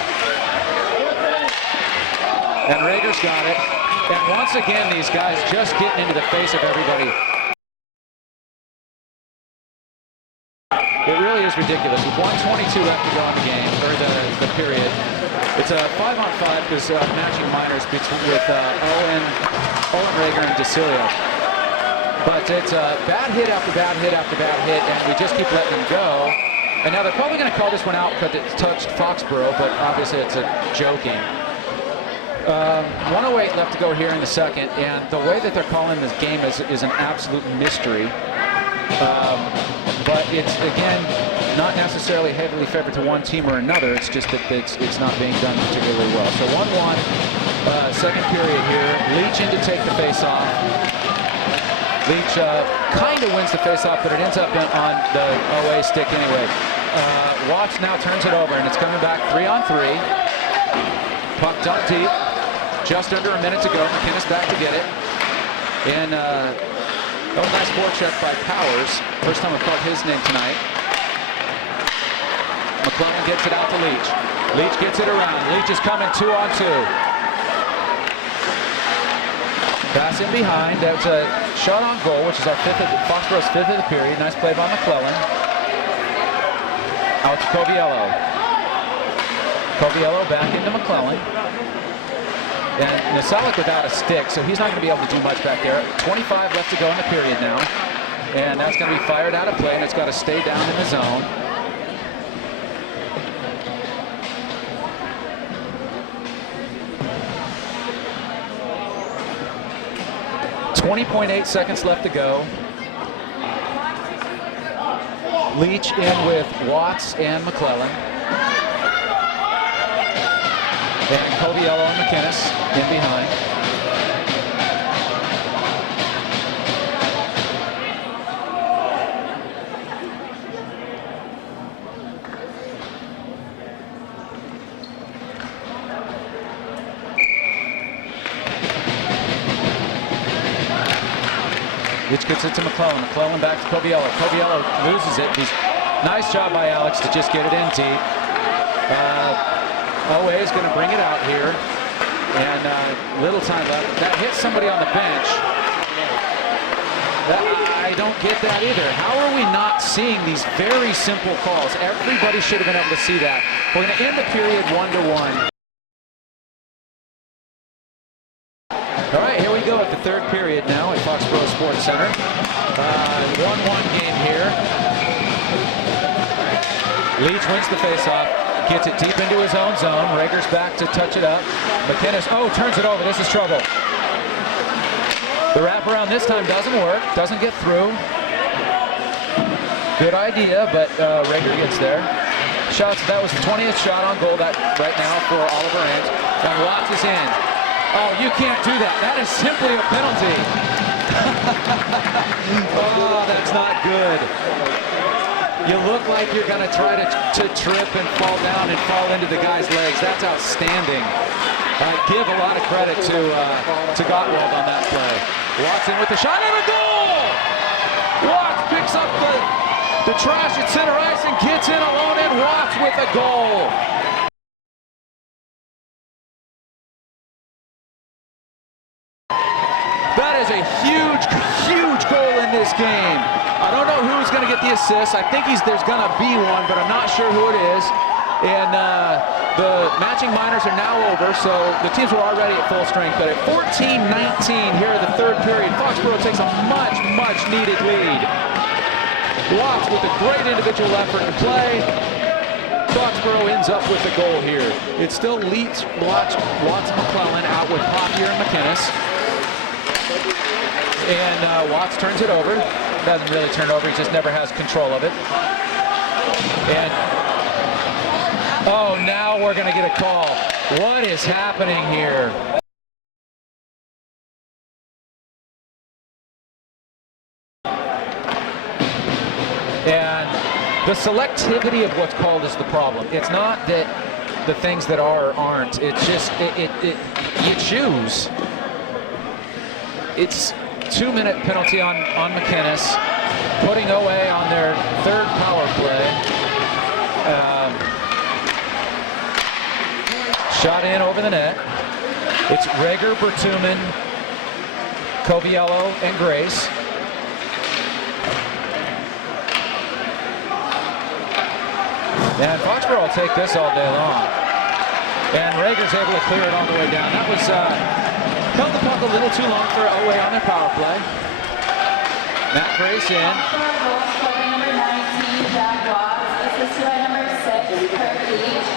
And Rager's got it. And once again, these guys just getting into the face of everybody. It really is ridiculous. With 1:22 left to go in the game, or the period. It's a 5-on-5 because matching minors with Owen Rager and DeCilio. But it's bad hit after bad hit after bad hit, and we just keep letting them go. And now they're probably going to call this one out because it touched Foxboro, but obviously it's a joking. 1:08 left to go here in the second, and the way that they're calling this game is an absolute mystery. But it's, again, not necessarily heavily favored to one team or another. It's just that it's not being done particularly well. So 1-1, second period here. Leach in to take the face-off. Leach kind of wins the face-off, but it ends up on the OA stick anyway. Watts now turns it over, and it's coming back 3-on-3. Puck dumped deep. Just under a minute to go. McInnes back to get it. And that was a nice forecheck by Powers. First time I've called his name tonight. McClellan gets it out to Leach. Leach gets it around. Leach is coming 2-on-2. Pass in behind. That's a shot on goal, which is our Foxboro's fifth of the period. Nice play by McClellan. Out to Coviello. Coviello back into McClellan. And Nasalik without a stick, so he's not going to be able to do much back there. 25 left to go in the period now. And that's going to be fired out of play, and it's got to stay down in the zone. .8 seconds left to go. Leach in with Watts and McClellan. And Coviello and McInnes in behind. Leach gets it to McClellan. McClellan back to Coviello. Coviello loses it. Nice job by Alex to just get it in deep. OA is going to bring it out here, and little time left. That hits somebody on the bench. I don't get that either. How are we not seeing these very simple calls? Everybody should have been able to see that. We're going to end the period 1-1. All right, here we go at the third period now at Foxboro Sports Sports Center. 1-1 game here. Leach wins the faceoff, gets it deep into his own zone. Rager's back to touch it up. McInnes, turns it over. This is trouble. The wraparound this time doesn't work, doesn't get through. Good idea, but Rager gets there. Shots, that was the 20th shot on goal right now for Oliver Ames. And Watts is in. Oh, you can't do that. That is simply a penalty. Oh, that's not good. You look like you're going to try to trip and fall down and fall into the guy's legs. That's outstanding. Give a lot of credit to Gottwald on that play. Watts in with the shot and a goal! Watts picks up the trash at center ice and gets in alone, and Watts with a goal. That is a huge, huge goal in this game. I don't know who's going to get the assist. I think there's going to be one, but I'm not sure who it is. And the matching minors are now over, so the teams were already at full strength. But at 14-19 here in the third period, Foxboro takes a much, much needed lead. Watts with a great individual effort to play. Foxboro ends up with the goal here. It still leads Watts McClellan out with Potier and McInnes. And Watts turns it over. Doesn't really turn it over, he just never has control of it. And oh, now we're gonna get a call. What is happening here? And the selectivity of what's called is the problem. It's not that the things that are aren't. It's just you choose. It's 2-minute penalty on McInnes, putting OA on their third power play. Shot in over the net. It's Rager, Bertuman, Coviello, and Grace. And Foxboro will take this all day long. And Rager's able to clear it all the way down. That was held the puck a little too long for OA on their power play. Matt Grace in. Number 19, Jack Watts. Assisted by number 6, Kirk Leach.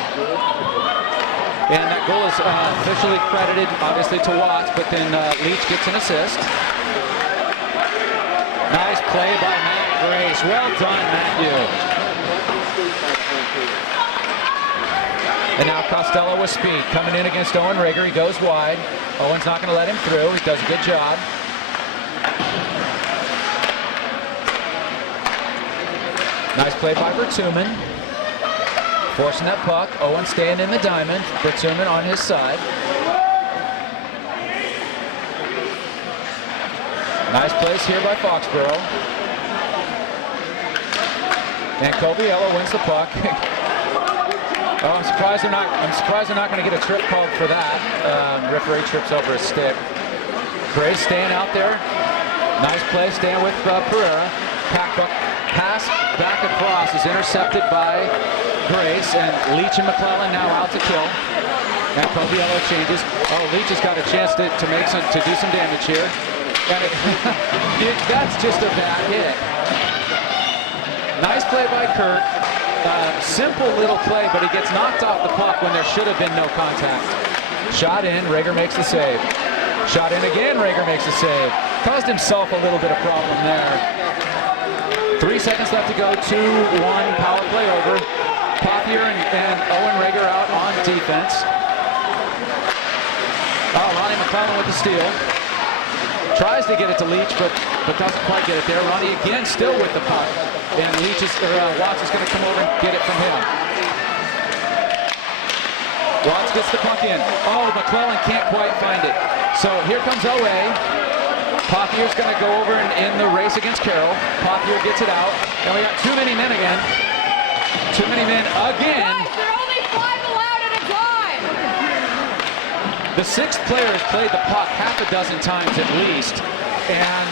And that goal is officially credited, obviously, to Watts, but then Leach gets an assist. Nice play by Matt Grace. Well done, Matthew. And now Costello with speed, coming in against Owen Rager. He goes wide. Owen's not going to let him through. He does a good job. Nice play by Bertuman. Forcing that puck. Owen staying in the diamond. Bertuman on his side. Nice plays here by Foxboro. And Coviello wins the puck. Oh, I'm surprised they're not going to get a trip called for that. Referee trips over a stick. Grace staying out there. Nice play, staying with Pereira. Pass back across is intercepted by Grace, and Leach and McClellan now out to kill. And Coviello changes. Oh, Leach has got a chance to do some damage here. And that's just a bad hit. Nice play by Kirk. Simple little play, but he gets knocked off the puck when there should have been no contact. Shot in, Rager makes the save. Shot in again, Rager makes the save. Caused himself a little bit of problem there. 3 seconds left to go, 2-1 power play over. Potier and Owen Rager out on defense. Oh, Ronnie McClellan with the steal. Tries to get it to Leach, but doesn't quite get it there. Ronnie again still with the puck. And Watts is going to come over and get it from him. Watts gets the puck in. Oh, McClellan can't quite find it. So here comes OA. Potier's going to go over and in the race against Carroll. Potier gets it out. And we got too many men again. Too many men again. Guys, there are only 5 allowed at a time. The 6th player has played the puck half a dozen times at least. And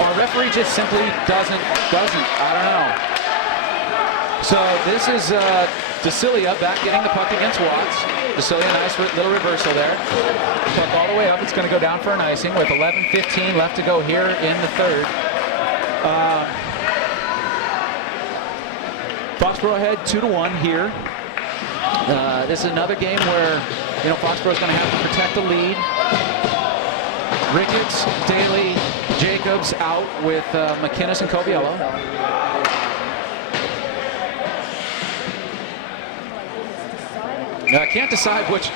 our referee just simply doesn't, I don't know. So this is DeCilia back getting the puck against Watts. DeCilia, nice little reversal there. Puck all the way up. It's going to go down for an icing with 11:15 left to go here in the third. Foxborough ahead 2-1 here. This is another game where Foxborough is going to have to protect the lead. Ricketts, Daly, Jacobs out with McInnes and Coviello. Now, I can't decide which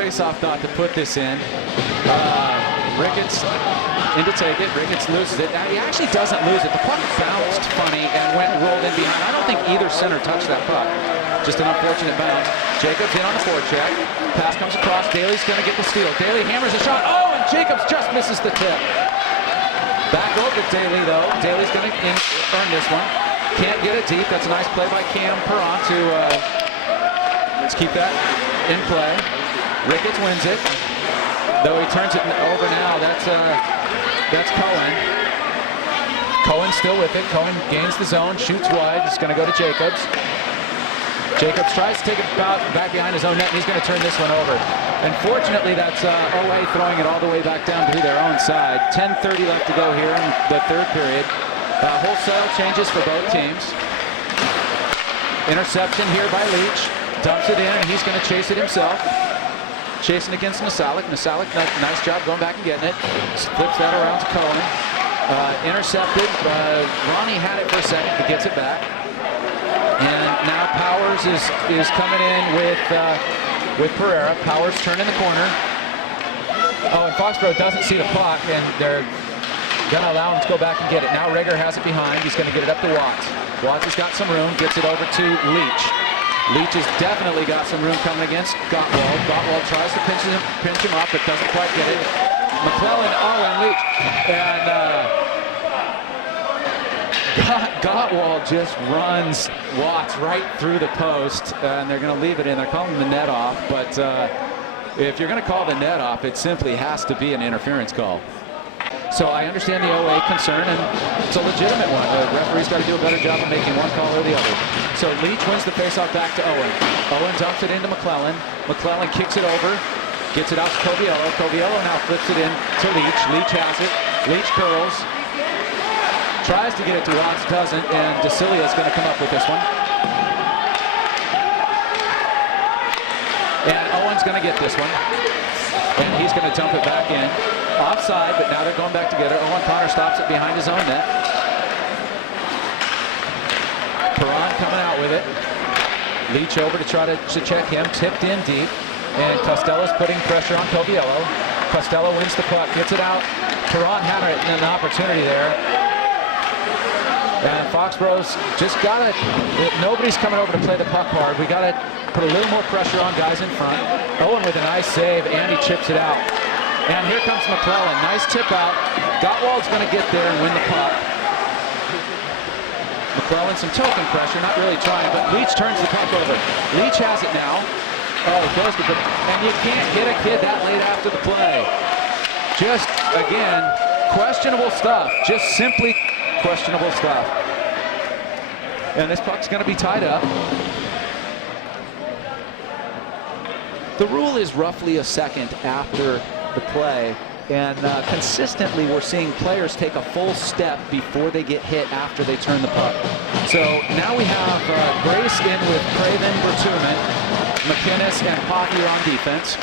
face-off dot to put this in. Ricketts in to take it. Ricketts loses it. Now, he actually doesn't lose it. The puck bounced funny and rolled in behind. I don't think either center touched that puck. Just an unfortunate bounce. Jacobs in on the forecheck. Pass comes across. Daly's going to get the steal. Daly hammers a shot. Oh, and Jacobs just misses the tip. Back over to Daly, though. Daly's going to earn this one. Can't get it deep. That's a nice play by Cam Perron to let's keep that in play. Ricketts wins it. Though he turns it over now, that's Cohen. Cohen still with it. Cohen gains the zone, shoots wide. It's going to go to Jacobs. Jacobs tries to take it back behind his own net, and he's going to turn this one over. Unfortunately, that's OA throwing it all the way back down to their own side. 10:30 left to go here in the third period. Wholesale changes for both teams. Interception here by Leach. Dumps it in, and he's going to chase it himself. Chasing against Nasalik. Nasalik, nice job going back and getting it. Flips that around to Cohen. Intercepted. Ronnie had it for a second, but gets it back. And now Powers is coming in with Pereira. Powers turning the corner. Oh, and Foxborough doesn't see the puck, and they're going to allow him to go back and get it. Now Rigger has it behind. He's going to get it up to Watts. Watts has got some room. Gets it over to Leach. Leach has definitely got some room coming against Gottwald. Gottwald tries to pinch him up, but doesn't quite get it. McClellan, and Leach. And Gottwald just runs Watts right through the post, and they're going to leave it in. They're calling the net off, but if you're going to call the net off, it simply has to be an interference call. So I understand the OA concern, and it's a legitimate one. The referee's got to do a better job of making one call or the other. So Leach wins the faceoff back to Owen. Owen dumps it into McClellan. McClellan kicks it over, gets it out to Coviello. Coviello now flips it in to Leach. Leach has it. Leach curls. Tries to get it to Watts, doesn't, and DeCilia is going to come up with this one. And Owen's going to get this one. And he's going to dump it back in. Offside, but now they're going back together. Owen Connor stops it behind his own net. Perron coming out with it. Leach over to try to check him. Tipped in deep. And Costello's putting pressure on Coviello. Costello wins the puck, gets it out. Perron had an opportunity there. And Foxborough's just got to, nobody's coming over to play the puck hard. We got to put a little more pressure on guys in front. Owen with a nice save, and he chips it out. And here comes McClellan. Nice tip out. Gottwald's going to get there and win the puck. McClellan some token pressure, not really trying, but Leach turns the puck over. Leach has it now. Oh, goes to the, and you can't get a kid that late after the play. Just, again, questionable stuff. Just simply questionable stuff. And this puck's going to be tied up. The rule is roughly a second after the play, and consistently we're seeing players take a full step before they get hit after they turn the puck. So now we have Grace in with Craven, Bertuman, McInnes, and Pothier on defense.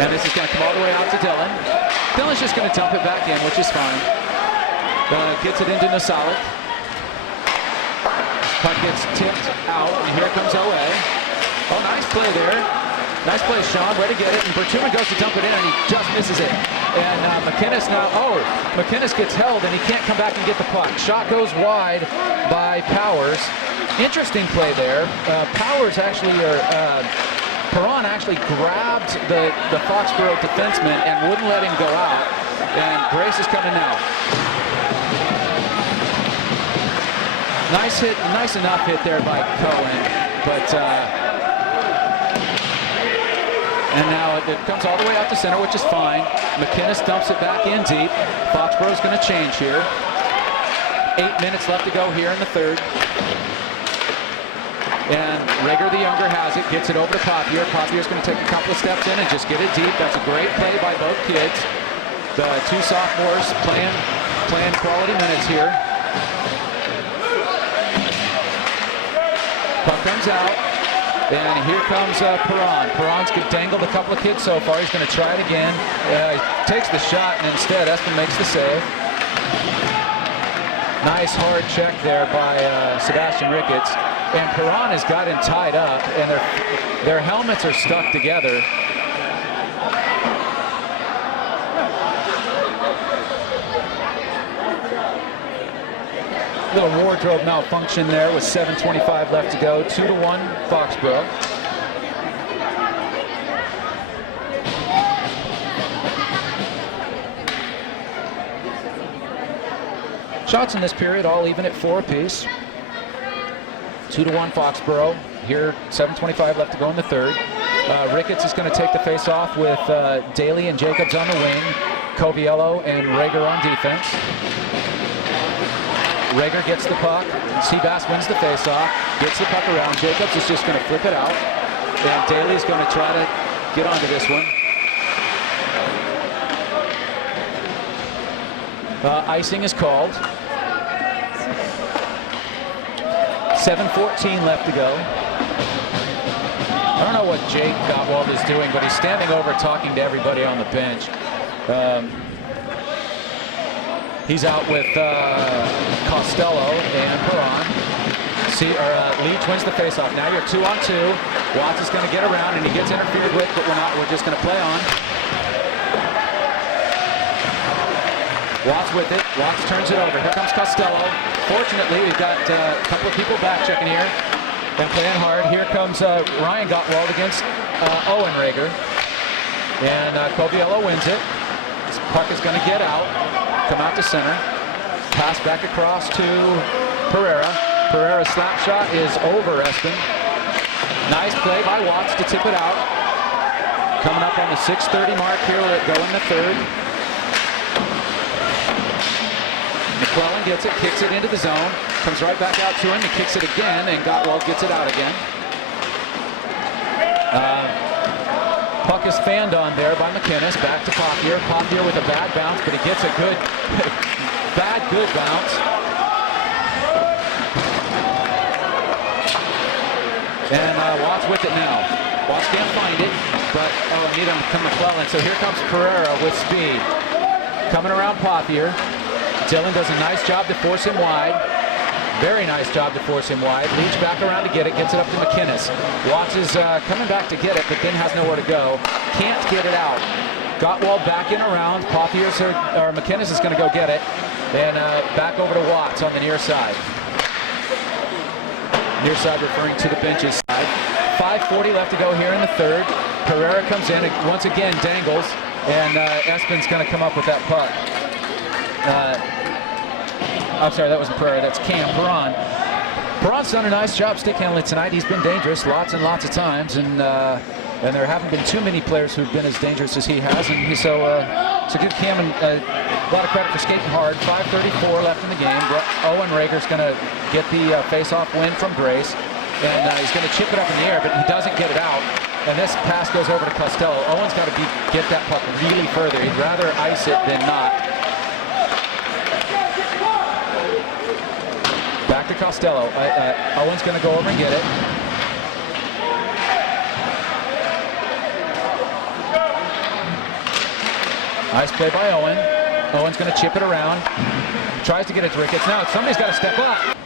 And this is going to come all the way out to Dylan. Dylan's just going to dump it back in, which is fine. Gets it into Nasalik. Puck gets tipped out, and here comes OA. Oh, nice play there. Nice play, Sean. Way to get it. And Bertuman goes to dump it in, and he just misses it. And McInnes now, McInnes gets held, and he can't come back and get the puck. Shot goes wide by Powers. Interesting play there. Powers actually, Perron actually grabbed the Foxborough defenseman and wouldn't let him go out. And Grace is coming now. Nice hit, nice enough hit there by Cohen, but and now it comes all the way out to center, which is fine. McInnes dumps it back in deep. Foxborough's going to change here. 8 minutes left to go here in the third. And Rager the younger has it, gets it over to Papier. Papier's going to take a couple of steps in and just get it deep. That's a great play by both kids. The two sophomores playing quality minutes here. Puck comes out, and here comes Perron. Perron's dangled a couple of kids so far. He's going to try it again. He takes the shot, and instead Espen makes the save. Nice hard check there by Sebastian Ricketts. And Perron has got him tied up, and their helmets are stuck together. Little wardrobe malfunction there with 7:25 left to go. 2-1 Foxborough. Shots in this period all even at 4 apiece. 2-1 Foxborough. Here, 7:25 left to go in the third. Ricketts is going to take the face-off with Daly and Jacobs on the wing, Coviello and Rager on defense. Rager gets the puck. Seabass wins the face-off, gets the puck around. Jacobs is just going to flip it out, and Daly's going to try to get onto this one. Icing is called. 7:14 left to go. I don't know what Jake Gottwald is doing, but he's standing over talking to everybody on the bench. He's out with Costello and Perron. Leach wins the faceoff. Now you're 2-on-2. Watts is going to get around, and he gets interfered with, but we're just going to play on. Watts with it. Watts turns it over. Here comes Costello. Fortunately, we've got a couple of people back checking here and playing hard. Here comes Ryan Gottwald against Owen Rager. And Coviello wins it. This puck is going to get out. Come out to center. Pass back across to Pereira. Pereira's slap shot is over Espen. Nice play by Watts to tip it out. Coming up on the 6:30 mark here. We'll go in the third. McClellan gets it, kicks it into the zone, comes right back out to him, he kicks it again, and Gottwald gets it out again. Puck is fanned on there by McInnes, back to Papier. Papier with a bad bounce, but he gets a good, good bounce. And Watts with it now. Watts can't find it, but, I need him to come McClellan. So here comes Pereira with speed. Coming around Papier. Dillon does a nice job to force him wide. Very nice job to force him wide. Leach back around to get it, gets it up to McInnes. Watts is coming back to get it, but then has nowhere to go. Can't get it out. Gottwald back in around. McInnes is going to go get it. And back over to Watts on the near side. Near side referring to the benches side. 5:40 left to go here in the third. Pereira comes in and once again dangles. And Espen's going to come up with that puck. I'm sorry, that wasn't Pereira, that's Cam Perron. Perron's done a nice job stick handling tonight. He's been dangerous lots and lots of times, and there haven't been too many players who've been as dangerous as he has. And it's a good Cam, and a lot of credit for skating hard. 5:34 left in the game. Owen Rager's going to get the face-off win from Grace, and he's going to chip it up in the air, but he doesn't get it out. And this pass goes over to Costello. Owen's got to get that puck really further. He'd rather ice it than not. Back to Costello. Owen's going to go over and get it. Nice play by Owen. Owen's going to chip it around. Tries to get it to Ricketts. Now somebody's got to step up.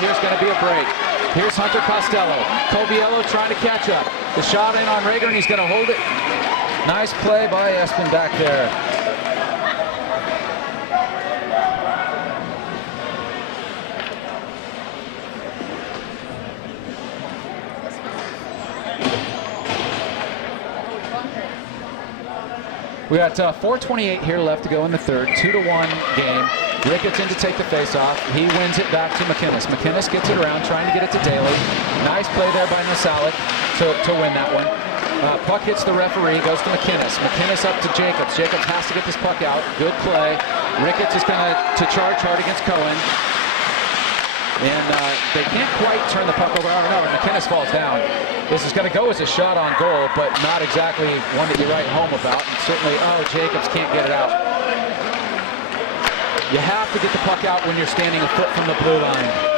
Here's going to be a break. Here's Hunter Costello. Coviello trying to catch up. The shot in on Rager, and he's going to hold it. Nice play by Espen back there. We got 4:28 here left to go in the third. 2-1 game. Ricketts in to take the face-off. He wins it back to McInnes. McInnes gets it around, trying to get it to Daly. Nice play there by Nasalik to win that one. Puck hits the referee, goes to McInnes. McInnes up to Jacobs. Jacobs has to get this puck out. Good play. Ricketts is going to charge hard against Cohen. And they can't quite turn the puck over. Oh, no, McInnes falls down. This is going to go as a shot on goal, but not exactly one that you write home about. And certainly, Jacobs can't get it out. You have to get the puck out when you're standing a foot from the blue line.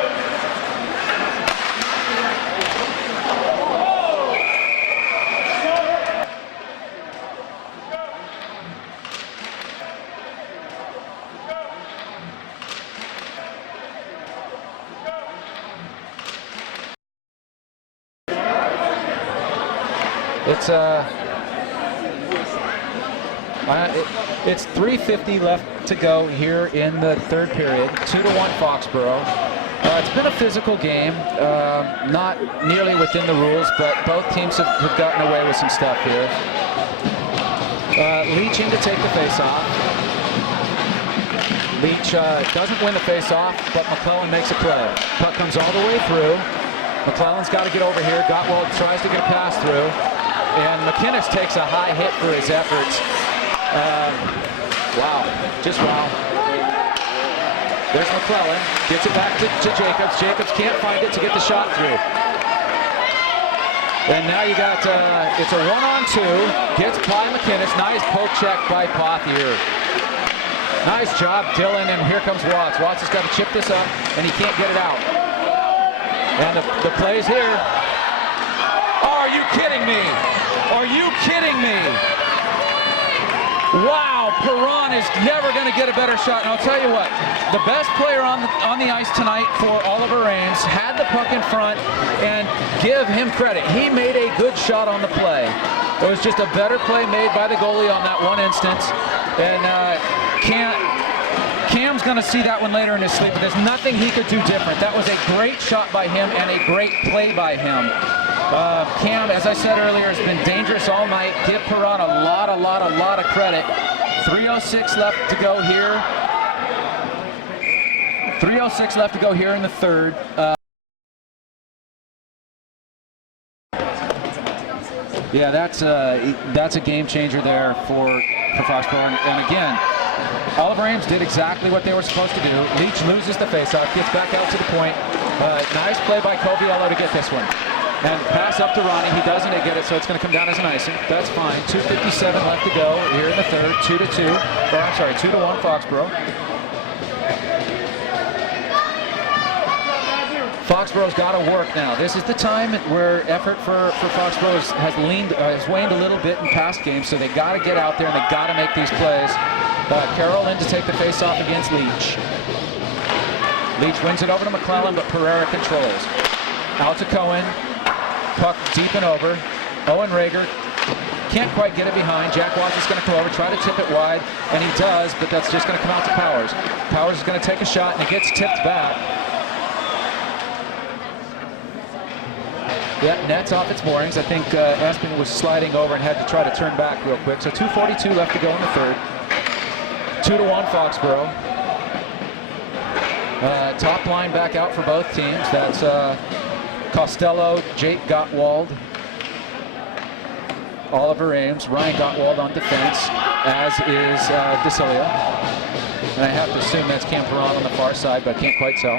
It's 3:50 left to go here in the third period. 2-1 Foxboro. It's been a physical game, not nearly within the rules, but both teams have gotten away with some stuff here. Leach in to take the face-off. Leach doesn't win the face-off, but McClellan makes a play. Puck comes all the way through. McClellan's got to get over here. Gottwald tries to get a pass through. And McInnes takes a high hit for his efforts. Wow, just wow. There's McClellan, gets it back to Jacobs. Jacobs can't find it to get the shot through. And now you got, it's a 1-on-2, gets by McInnes. Nice poke check by Pothier. Nice job, Dylan, and here comes Watts. Watts has got to chip this up, and he can't get it out. And the play's here. Are you kidding me? Are you kidding me? Wow, Perron is never going to get a better shot. And I'll tell you what, the best player on the ice tonight for Oliver Ames had the puck in front, and give him credit. He made a good shot on the play. It was just a better play made by the goalie on that one instance. And Cam's going to see that one later in his sleep, but there's nothing he could do different. That was a great shot by him and a great play by him. Cam, as I said earlier, has been dangerous all night. Give Perron a lot of credit. 3:06 left to go here. 3:06 left to go here in the third. Yeah, that's a game changer there for Foxboro. And again, Oliver Ames did exactly what they were supposed to do. Leach loses the faceoff, gets back out to the point. Nice play by Coviello to get this one. And pass up to Ronnie. He doesn't get it, so it's going to come down as an icing. That's fine. 2:57 left to go here in the third. 2-2. Or I'm sorry, 2-1 Foxboro. Foxboro's got to work now. This is the time where effort for Foxboro has waned a little bit in past games, so they got to get out there and they got to make these plays. Carroll in to take the face-off against Leach. Leach wins it over to McClellan, but Pereira controls. Out to Cohen. Puck deep and over. Owen Rager can't quite get it behind. Jack Watts is going to come over, try to tip it wide, and he does, but that's just going to come out to Powers. Powers is going to take a shot, and it gets tipped back. Yeah, net's off its moorings. I think Espin was sliding over and had to try to turn back real quick. So 2:42 left to go in the third. 2-1 Foxboro. Top line back out for both teams. That's Costello, Jake Gottwald, Oliver Ames, Ryan Gottwald on defense, as is DeCilio. And I have to assume that's Cam Perron on the far side, but I can't quite tell.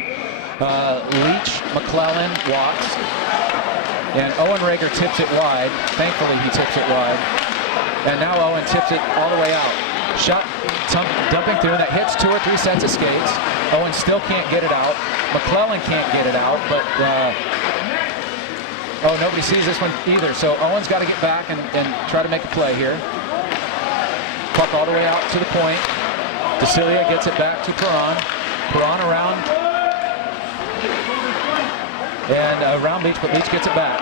Leach, McClellan, Watts, and Owen Rager tips it wide. Thankfully, he tips it wide. And now Owen tips it all the way out. Shot dumping through, and that hits 2 or 3 sets of skates. Owen still can't get it out. McClellan can't get it out, but nobody sees this one either. So Owen's got to get back and try to make a play here. Puck all the way out to the point. DeCilia gets it back to Perron. Perron around. And around Leach, but Leach gets it back.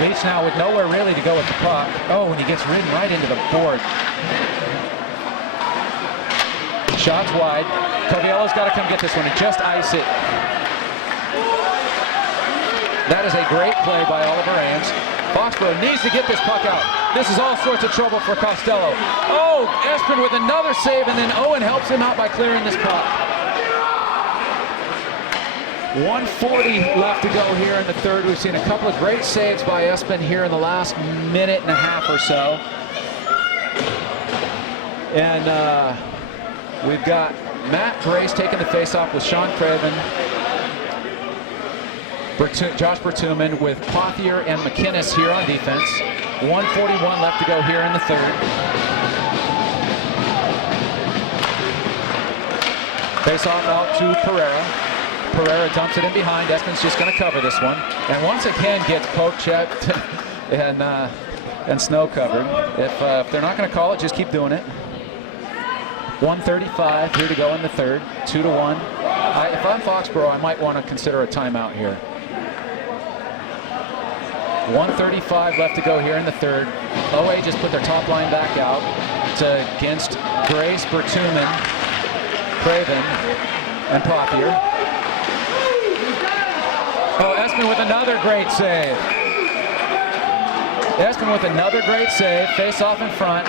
Leach now with nowhere really to go with the puck. Oh, and he gets ridden right into the board. Shots wide. Coviello's got to come get this one and just ice it. That is a great play by Oliver Ames. Foxborough needs to get this puck out. This is all sorts of trouble for Costello. Oh, Espen with another save, and then Owen helps him out by clearing this puck. 1:40 left to go here in the third. We've seen a couple of great saves by Espen here in the last minute and a half or so. And we've got Matt Grace taking the face-off with Sean Craven. Josh Bertuman with Pothier and McInnes here on defense. 1:41 left to go here in the third. Face-off out to Pereira. Pereira dumps it in behind. Espen's just going to cover this one. And once again gets poke checked and snow covered. If they're not going to call it, just keep doing it. 1:35 here to go in the third. 2-1. If I'm Foxborough, I might want to consider a timeout here. 1:35 left to go here in the third. OA just put their top line back out against Grace, Bertuman, Craven, and Pothier. Oh, Espen with another great save. Espen with another great save. Face off in front.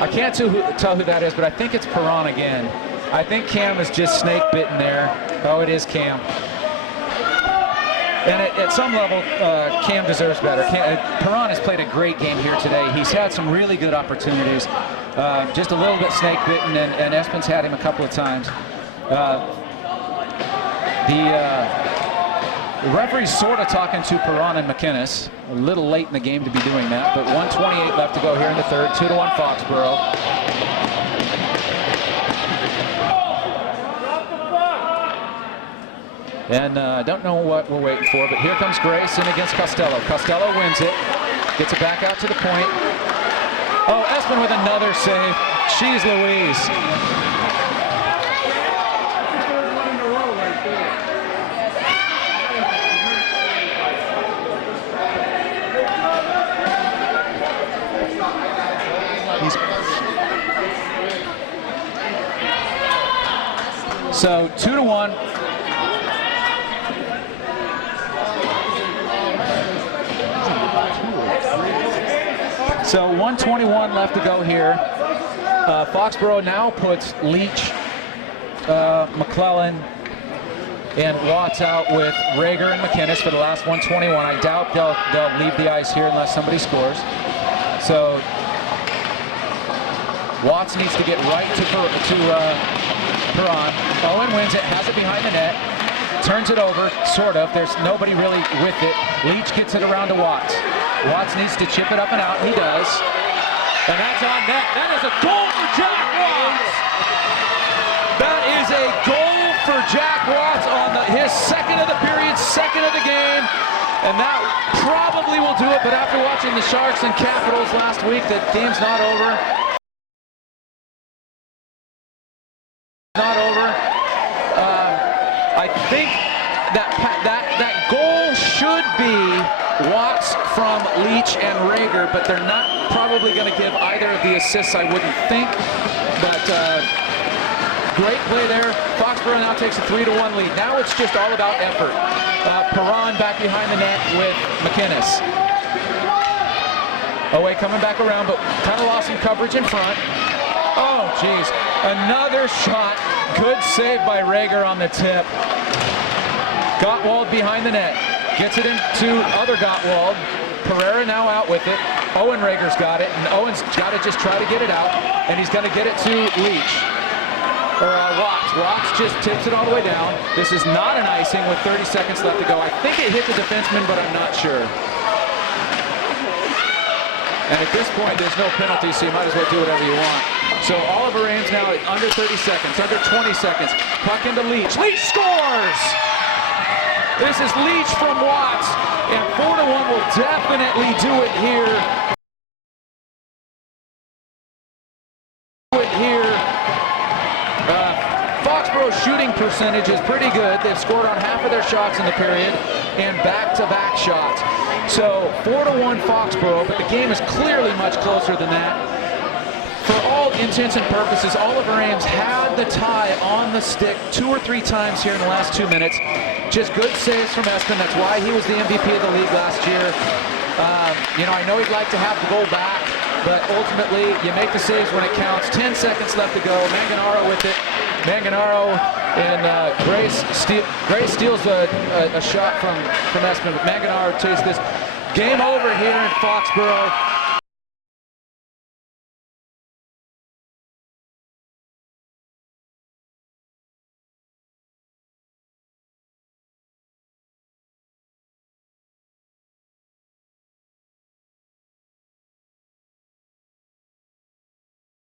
I can't tell who that is, but I think it's Perron again. I think Cam is just snake bitten there. Oh, it is Cam. And at some level, Cam deserves better. Perron has played a great game here today. He's had some really good opportunities. Just a little bit snake bitten, and Espen's had him a couple of times. The referee's sort of talking to Perron and McInnes. A little late in the game to be doing that, but 1:28 left to go here in the third. 2-1 Foxborough. And I don't know what we're waiting for, but here comes Grace in against Costello. Costello wins it, gets it back out to the point. Oh, Espen with another save. Jeez Louise. So 2-1. So 1:21 left to go here. Foxborough now puts Leach, McClellan, and Watts out with Rager and McInnes for the last 1:21. I doubt they'll leave the ice here unless somebody scores. So Watts needs to get right to Perron. Owen wins it, has it behind the net, turns it over, sort of. There's nobody really with it. Leach gets it around to Watts. Watts needs to chip it up and out, and he does. And that's on net. That is a goal for Jack Watts. That is a goal for Jack Watts on his second of the period, second of the game. And that probably will do it, but after watching the Sharks and Capitals last week, the game's not over. I think that goal should be Watts from Leach and Rager, but they're not probably going to give either of the assists, I wouldn't think. But great play there. Foxborough now takes a 3-1 lead. Now it's just all about effort. Perron back behind the net with McInnes. Owe coming back around, but kind of lost some coverage in front. Oh, geez. Another shot. Good save by Rager on the tip. Gottwald behind the net. Gets it into other Gottwald. Pereira now out with it. Owen Rager's got it, and Owen's got to just try to get it out, and he's going to get it to Leach. Or Watts. Watts just tips it all the way down. This is not an icing with 30 seconds left to go. I think it hit the defenseman, but I'm not sure. And at this point, there's no penalty, so you might as well do whatever you want. So Oliver Ames now at under 30 seconds, under 20 seconds. Puck into Leach. Leach scores! This is Leach from Watts, and 4-1 will definitely do it here. Foxborough's shooting percentage is pretty good. They've scored on half of their shots in the period and back-to-back shots. So 4-1 Foxborough, but the game is clearly much closer than that. For all intents and purposes, Oliver Ames had the tie on the stick 2 or 3 times here in the last 2 minutes. Just good saves from Espen. That's why he was the MVP of the league last year. You know, I know he'd like to have the goal back, but ultimately you make the saves when it counts. 10 seconds left to go. Manganaro with it. Manganaro and Grace steals a shot from Espen. But Manganaro takes this. Game over here in Foxboro.